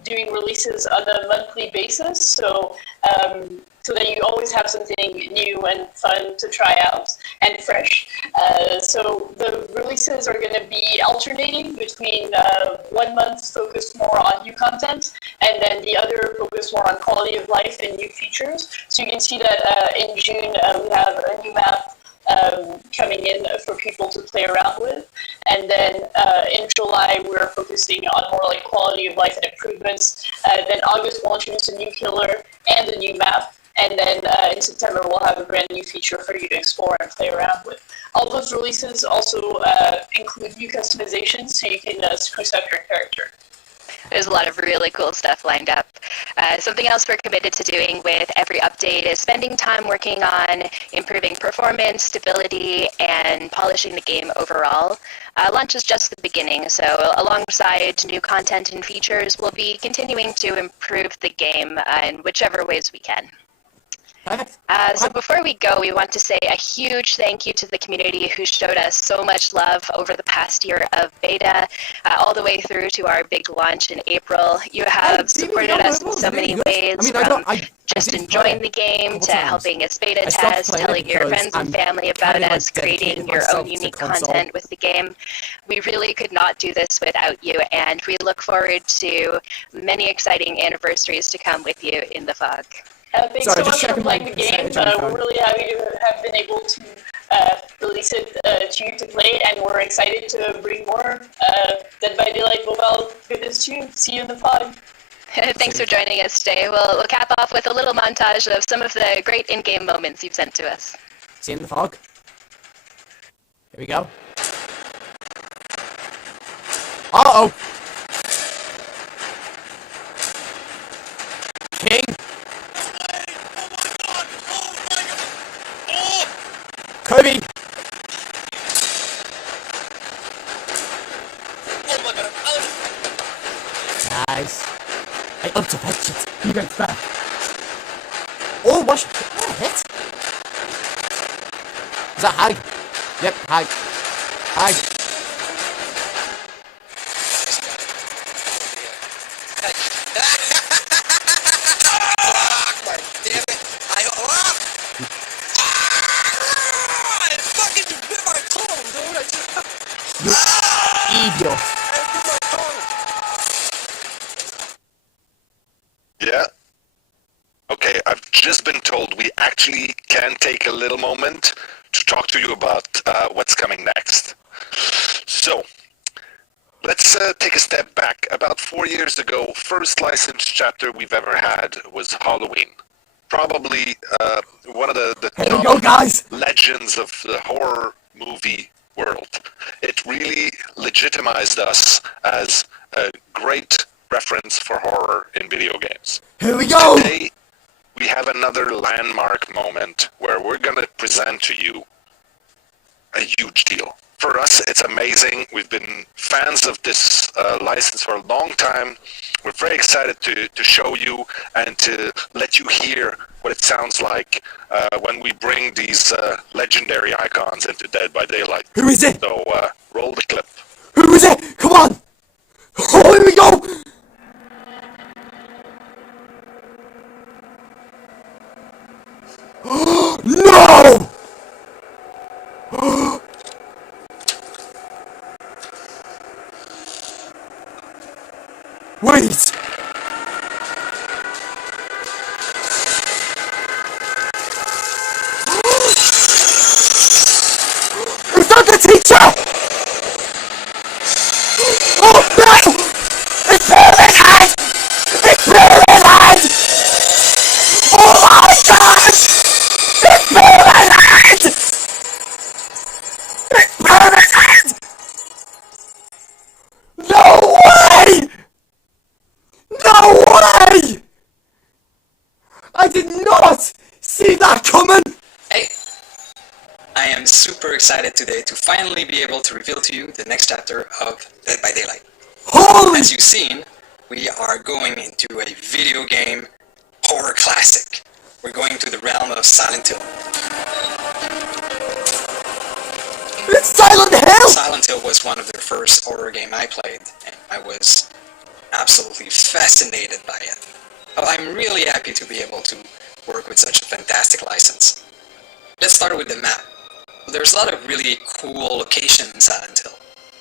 doing releases on a monthly basis, so that you always have something new and fun to try out and fresh. So the releases are going to be alternating between 1 month focused more on new content, and then the other focused more on quality of life and new features. So you can see that in June we have a new map coming in for people to play around with. And then in July, we're focusing on more like quality of life and improvements. Then August, we'll introduce a new killer and a new map. And then in September, we'll have a brand new feature for you to explore and play around with. All those releases also include new customizations, so you can spruce up your character. There's a lot of really cool stuff lined up. Something else we're committed to doing with every update is spending time working on improving performance, stability, and polishing the game overall. Launch is just the beginning, so alongside new content and features, we'll be continuing to improve the game in whichever ways we can. So before we go, we want to say a huge thank you to the community who showed us so much love over the past year of beta, all the way through to our big launch in April. You have supported us in so many ways, from just enjoying the game to helping us beta test, telling your friends and family about us, creating your own unique content with the game. We really could not do this without you, and we look forward to many exciting anniversaries to come with you in the fog. Thanks so much for playing the game. We're really happy to have been able to release it to you to play, and we're excited to bring more Dead by Daylight mobile goodness to you. See you in the fog. Thanks for joining us today. We'll cap off with a little montage of some of the great in-game moments you've sent to us. See you in the fog. Here we go. Uh-oh! King! Kirby! Nice. I up to fetch it. You went back. Oh, what? Oh, hit? Is that Hag? Yep, Hag. Hag. Idiot. Yeah. Okay, I've just been told we actually can take a little moment to talk to you about what's coming next. So, let's take a step back. About 4 years ago, first licensed chapter we've ever had was Halloween. Probably one of the top legends of the horror movie world. It really legitimized us as a great reference for horror in video games. Here we go! Today, we have another landmark moment where we're going to present to you a huge deal. For us, it's amazing. We've been fans of this license for a long time. We're very excited to show you and to let you hear what it sounds like when we bring these legendary icons into Dead by Daylight. Who is it? So, roll the clip. Who is it? Come on! Oh, here we go! No! Wait! Is that the teacher? Oh no! It's Pyramid! It's Pyramid! Oh my god! It's Pyramid! It's Pyramid! No way! No way! I did not see that coming! Hey! I am super excited today to finally be able to reveal to you the next chapter of Dead by Daylight. Holy! As you've seen, we are going into a video game horror classic. We're going to the realm of Silent Hill. It's Silent Hill! Silent Hill was one of the first horror game I played, and I was absolutely fascinated by it. Well, I'm really happy to be able to work with such a fantastic license. Let's start with the map. There's a lot of really cool locations in Silent Hill.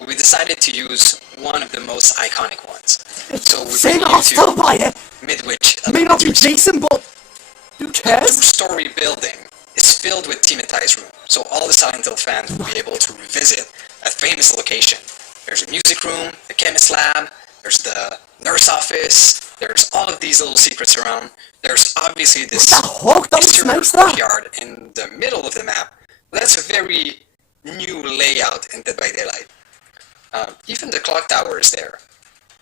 We decided to use one of the most iconic ones. So we're Same bringing you hostile by it! to Midwich. It may not be Jason, but who cares? The two-story building is filled with thematized rooms, so all the Silent Hill fans will be able to revisit a famous location. There's a music room, the chemist lab, there's the nurse office, there's all of these little secrets around. There's obviously this courtyard in the middle of the map. That's a very new layout in Dead by Daylight. Even the clock tower is there.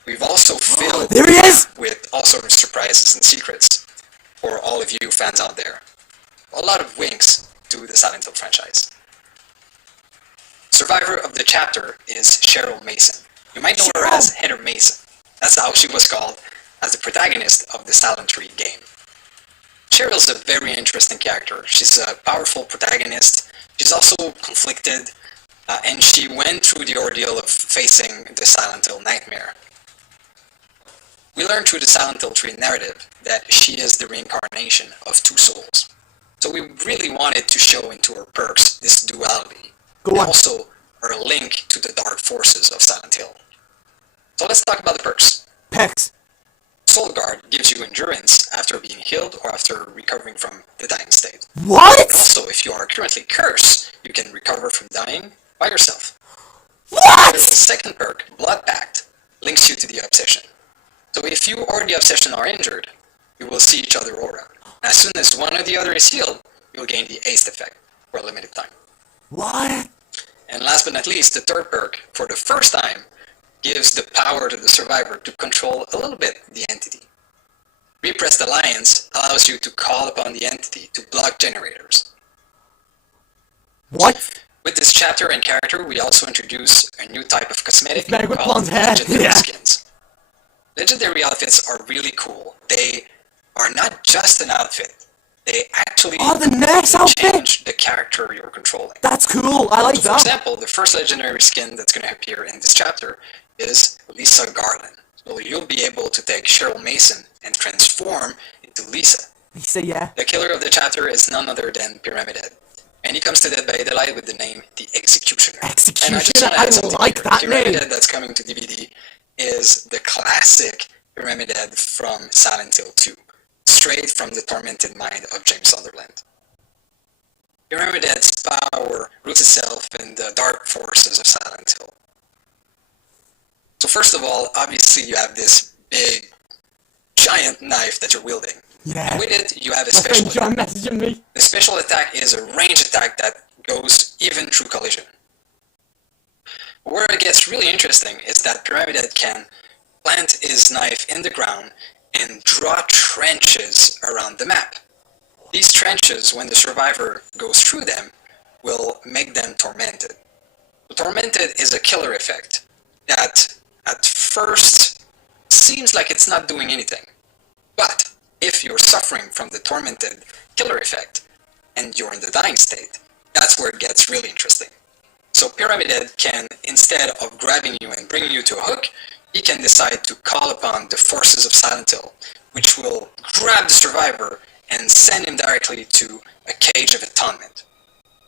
We've also filled with all sorts of surprises and secrets for all of you fans out there. A lot of winks to the Silent Hill franchise. Survivor of the chapter is Cheryl Mason. You might know her as Heather Mason. That's how she was called as the protagonist of the Silent Tree game. Cheryl's a very interesting character. She's a powerful protagonist. She's also conflicted, and she went through the ordeal of facing the Silent Hill nightmare. We learn through the Silent Hill 3 narrative that she is the reincarnation of two souls. So we really wanted to show into her perks this duality, and also her link to the dark forces of Silent Hill. So let's talk about the perks. Perks. Soul Guard gives you endurance after being healed or after recovering from the dying state. What? And also, if you are currently cursed, you can recover from dying by yourself. What? The second perk, Blood Pact, links you to the obsession. So if you or the obsession are injured, you will see each other aura. As soon as one or the other is healed, you'll gain the haste effect for a limited time. What? And last but not least, the third perk, for the first time, gives the power to the survivor to control a little bit the entity. Repressed Alliance allows you to call upon the entity to block generators. What? With this chapter and character, we also introduce a new type of cosmetic Very good called blonde hair. legendary Yeah. skins. Legendary outfits are really cool. They are not just an outfit. They actually the nurse outfit? change the character you're controlling. That's cool. I like For that. example, the first legendary skin that's going to appear in this chapter is Lisa Garland. So you'll be able to take Cheryl Mason and transform into Lisa. Lisa, yeah. The killer of the chapter is none other than Pyramid Head. And he comes to Dead by Daylight with the name The Executioner. And I just want to add something like here. that Pyramid name. Head that's coming to DVD is the classic Pyramid Head from Silent Hill 2. Straight from the tormented mind of James Sunderland. Pyramid Head's power roots itself in the dark forces of Silent Hill. So first of all, obviously you have this big, giant knife that you're wielding. Yeah. And with it, you have a My special friend John attack. messaging me. The special attack is a range attack that goes even through collision. Where it gets really interesting is that Pyramid Head can plant his knife in the ground and draw trenches around the map. These trenches, when the survivor goes through them, will make them tormented. Tormented is a killer effect that at first seems like it's not doing anything. But if you're suffering from the tormented killer effect and you're in the dying state, that's where it gets really interesting. So Pyramid Head can, instead of grabbing you and bringing you to a hook, he can decide to call upon the forces of Silent Hill, which will grab the survivor and send him directly to a cage of atonement.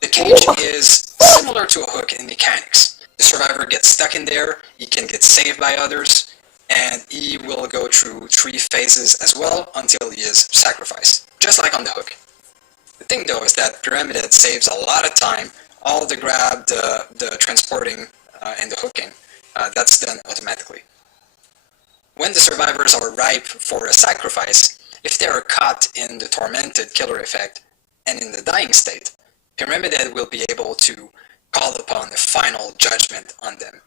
The cage is similar to a hook in mechanics. The survivor gets stuck in there, he can get saved by others, and he will go through 3 phases as well until he is sacrificed, just like on the hook. The thing though is that Pyramid Head saves a lot of time. All the grab, the transporting, and the hooking, that's done automatically. When the survivors are ripe for a sacrifice, if they are caught in the tormented killer effect and in the dying state, Pyramid Head will be able to call upon the final judgment on them.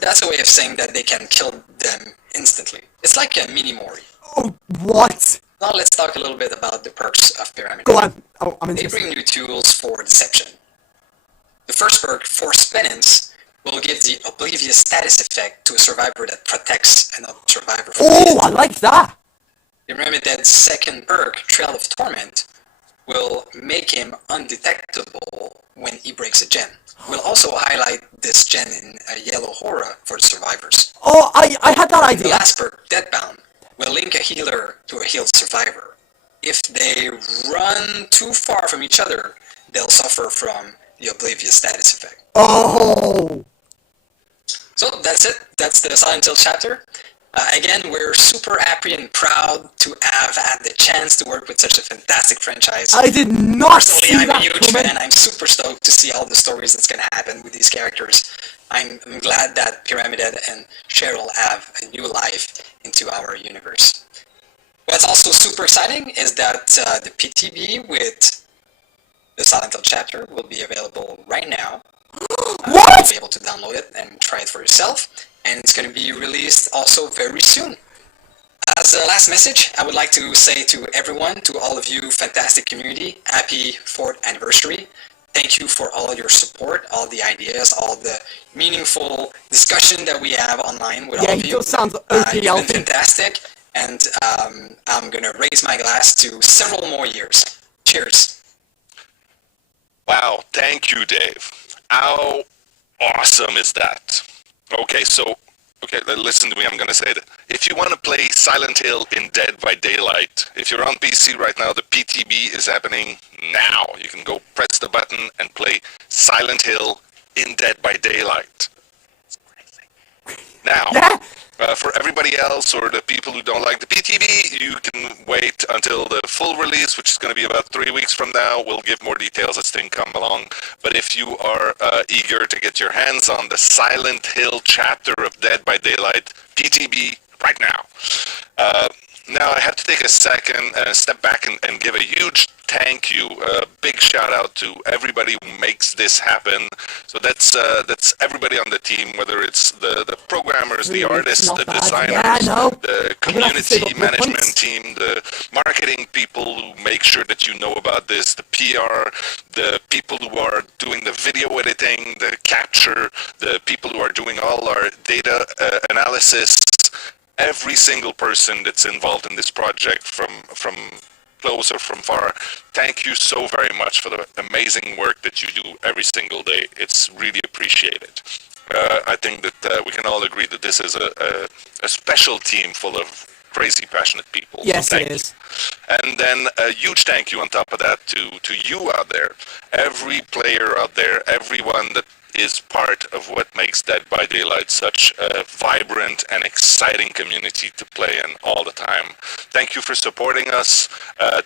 That's a way of saying that they can kill them instantly. It's like a mini Mori. Oh, what? Now let's talk a little bit about the perks of Pyramid Head. Go on. Oh, I'm They interested. bring new tools for deception. The first perk, Force Penance, will give the oblivious status effect to a survivor that protects another survivor from Oh, I like that. Pyramid Head's second perk, Trail of Torment, will make him undetectable when he breaks a gen. We'll also highlight this gen in a yellow aura for the survivors. Oh, I had that The idea. last perk, Deadbound, will link a healer to a healed survivor. If they run too far from each other, they'll suffer from the oblivious status effect. Oh. So that's it. That's the Silent Hill chapter. Again, we're super happy and proud to have had the chance to work with such a fantastic franchise. I did not see Personally, I'm that a huge coming. fan. I'm super stoked to see all the stories that's going to happen with these characters. I'm glad that Pyramid Head and Cheryl have a new life into our universe. What's also super exciting is that the PTB with the Silent Hill chapter will be available right now. What? You'll be able to download it and try it for yourself. And it's going to be released also very soon. As a last message, I would like to say to everyone, to all of you fantastic community, happy 4th anniversary. Thank you for all your support, all the ideas, all the meaningful discussion that we have online with all of Yeah, he you. does sound You've okay, been Alfie. fantastic. and I'm gonna raise my glass to several more years. Cheers. Wow, thank you, Dave. How awesome is that? Okay, listen to me, I'm gonna say that. If you want to play Silent Hill in Dead by Daylight, if you're on PC right now, the PTB is happening now. You can go press the button and play Silent Hill in Dead by Daylight. It's crazy. Now, for everybody else or the people who don't like the PTB, you can wait until the full release, which is going to be about 3 weeks from now. We'll give more details as things come along. But if you are eager to get your hands on the Silent Hill chapter of Dead by Daylight PTB right now. Now I have to take a second, step back and give a huge thank you, a big shout out to everybody who makes this happen. So that's everybody on the team, whether it's the programmers, the artists, the designers, the community management team, the marketing people who make sure that you know about this, the PR, the people who are doing the video editing, the capture, the people who are doing all our data analysis. Every single person that's involved in this project, from close or from far, thank you so very much for the amazing work that you do every single day. It's really appreciated. I think that we can all agree that this is a special team full of crazy, passionate people. Yes, so it is. And then a huge thank you on top of that to you out there, every player out there, everyone that is part of what makes Dead by Daylight such a vibrant and exciting community to play in all the time. Thank you for supporting us.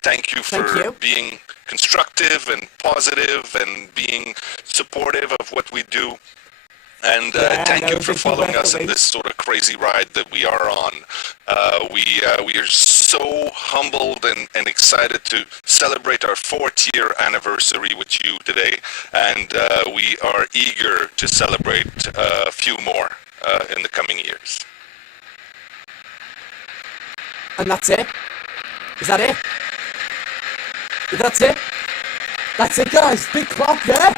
Thank you for being constructive and positive and being supportive of what we do. And thank you for following us in this sort of crazy ride that we are on. We are so humbled and excited to celebrate our 4th year anniversary with you today, and we are eager to celebrate a few more in the coming years. And that's it? Is that it? That's it? That's it, guys. Big clap, yeah?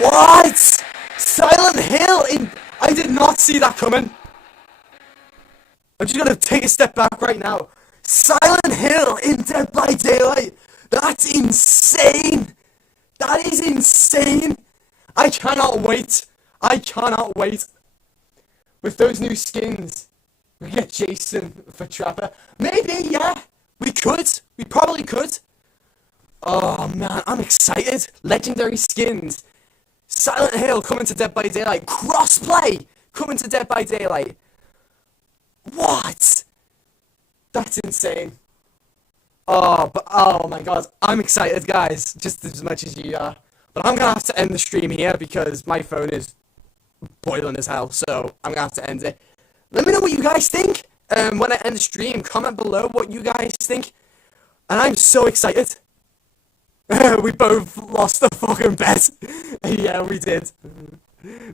What? Silent Hill in... I did not see that coming. I'm just gonna take a step back right now. Silent Hill in Dead by Daylight. That's insane. That is insane. I cannot wait. I cannot wait. With those new skins, we get Jason for Trapper. Maybe, yeah. We could. We probably could. Oh man, I'm excited. Legendary skins. Silent Hill coming to Dead by Daylight. Crossplay coming to Dead by Daylight. What? That's insane. Oh my god. I'm excited, guys. Just as much as you are. But I'm gonna have to end the stream here because my phone is boiling as hell. So I'm gonna have to end it. Let me know what you guys think. When I end the stream, comment below what you guys think. And I'm so excited. We both lost the fucking bet. Yeah, we did.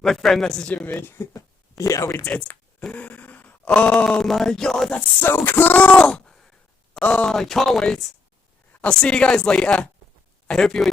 My friend messaging me. Yeah, we did. Oh my god, that's so cool! Oh, I can't wait. I'll see you guys later. I hope you enjoy.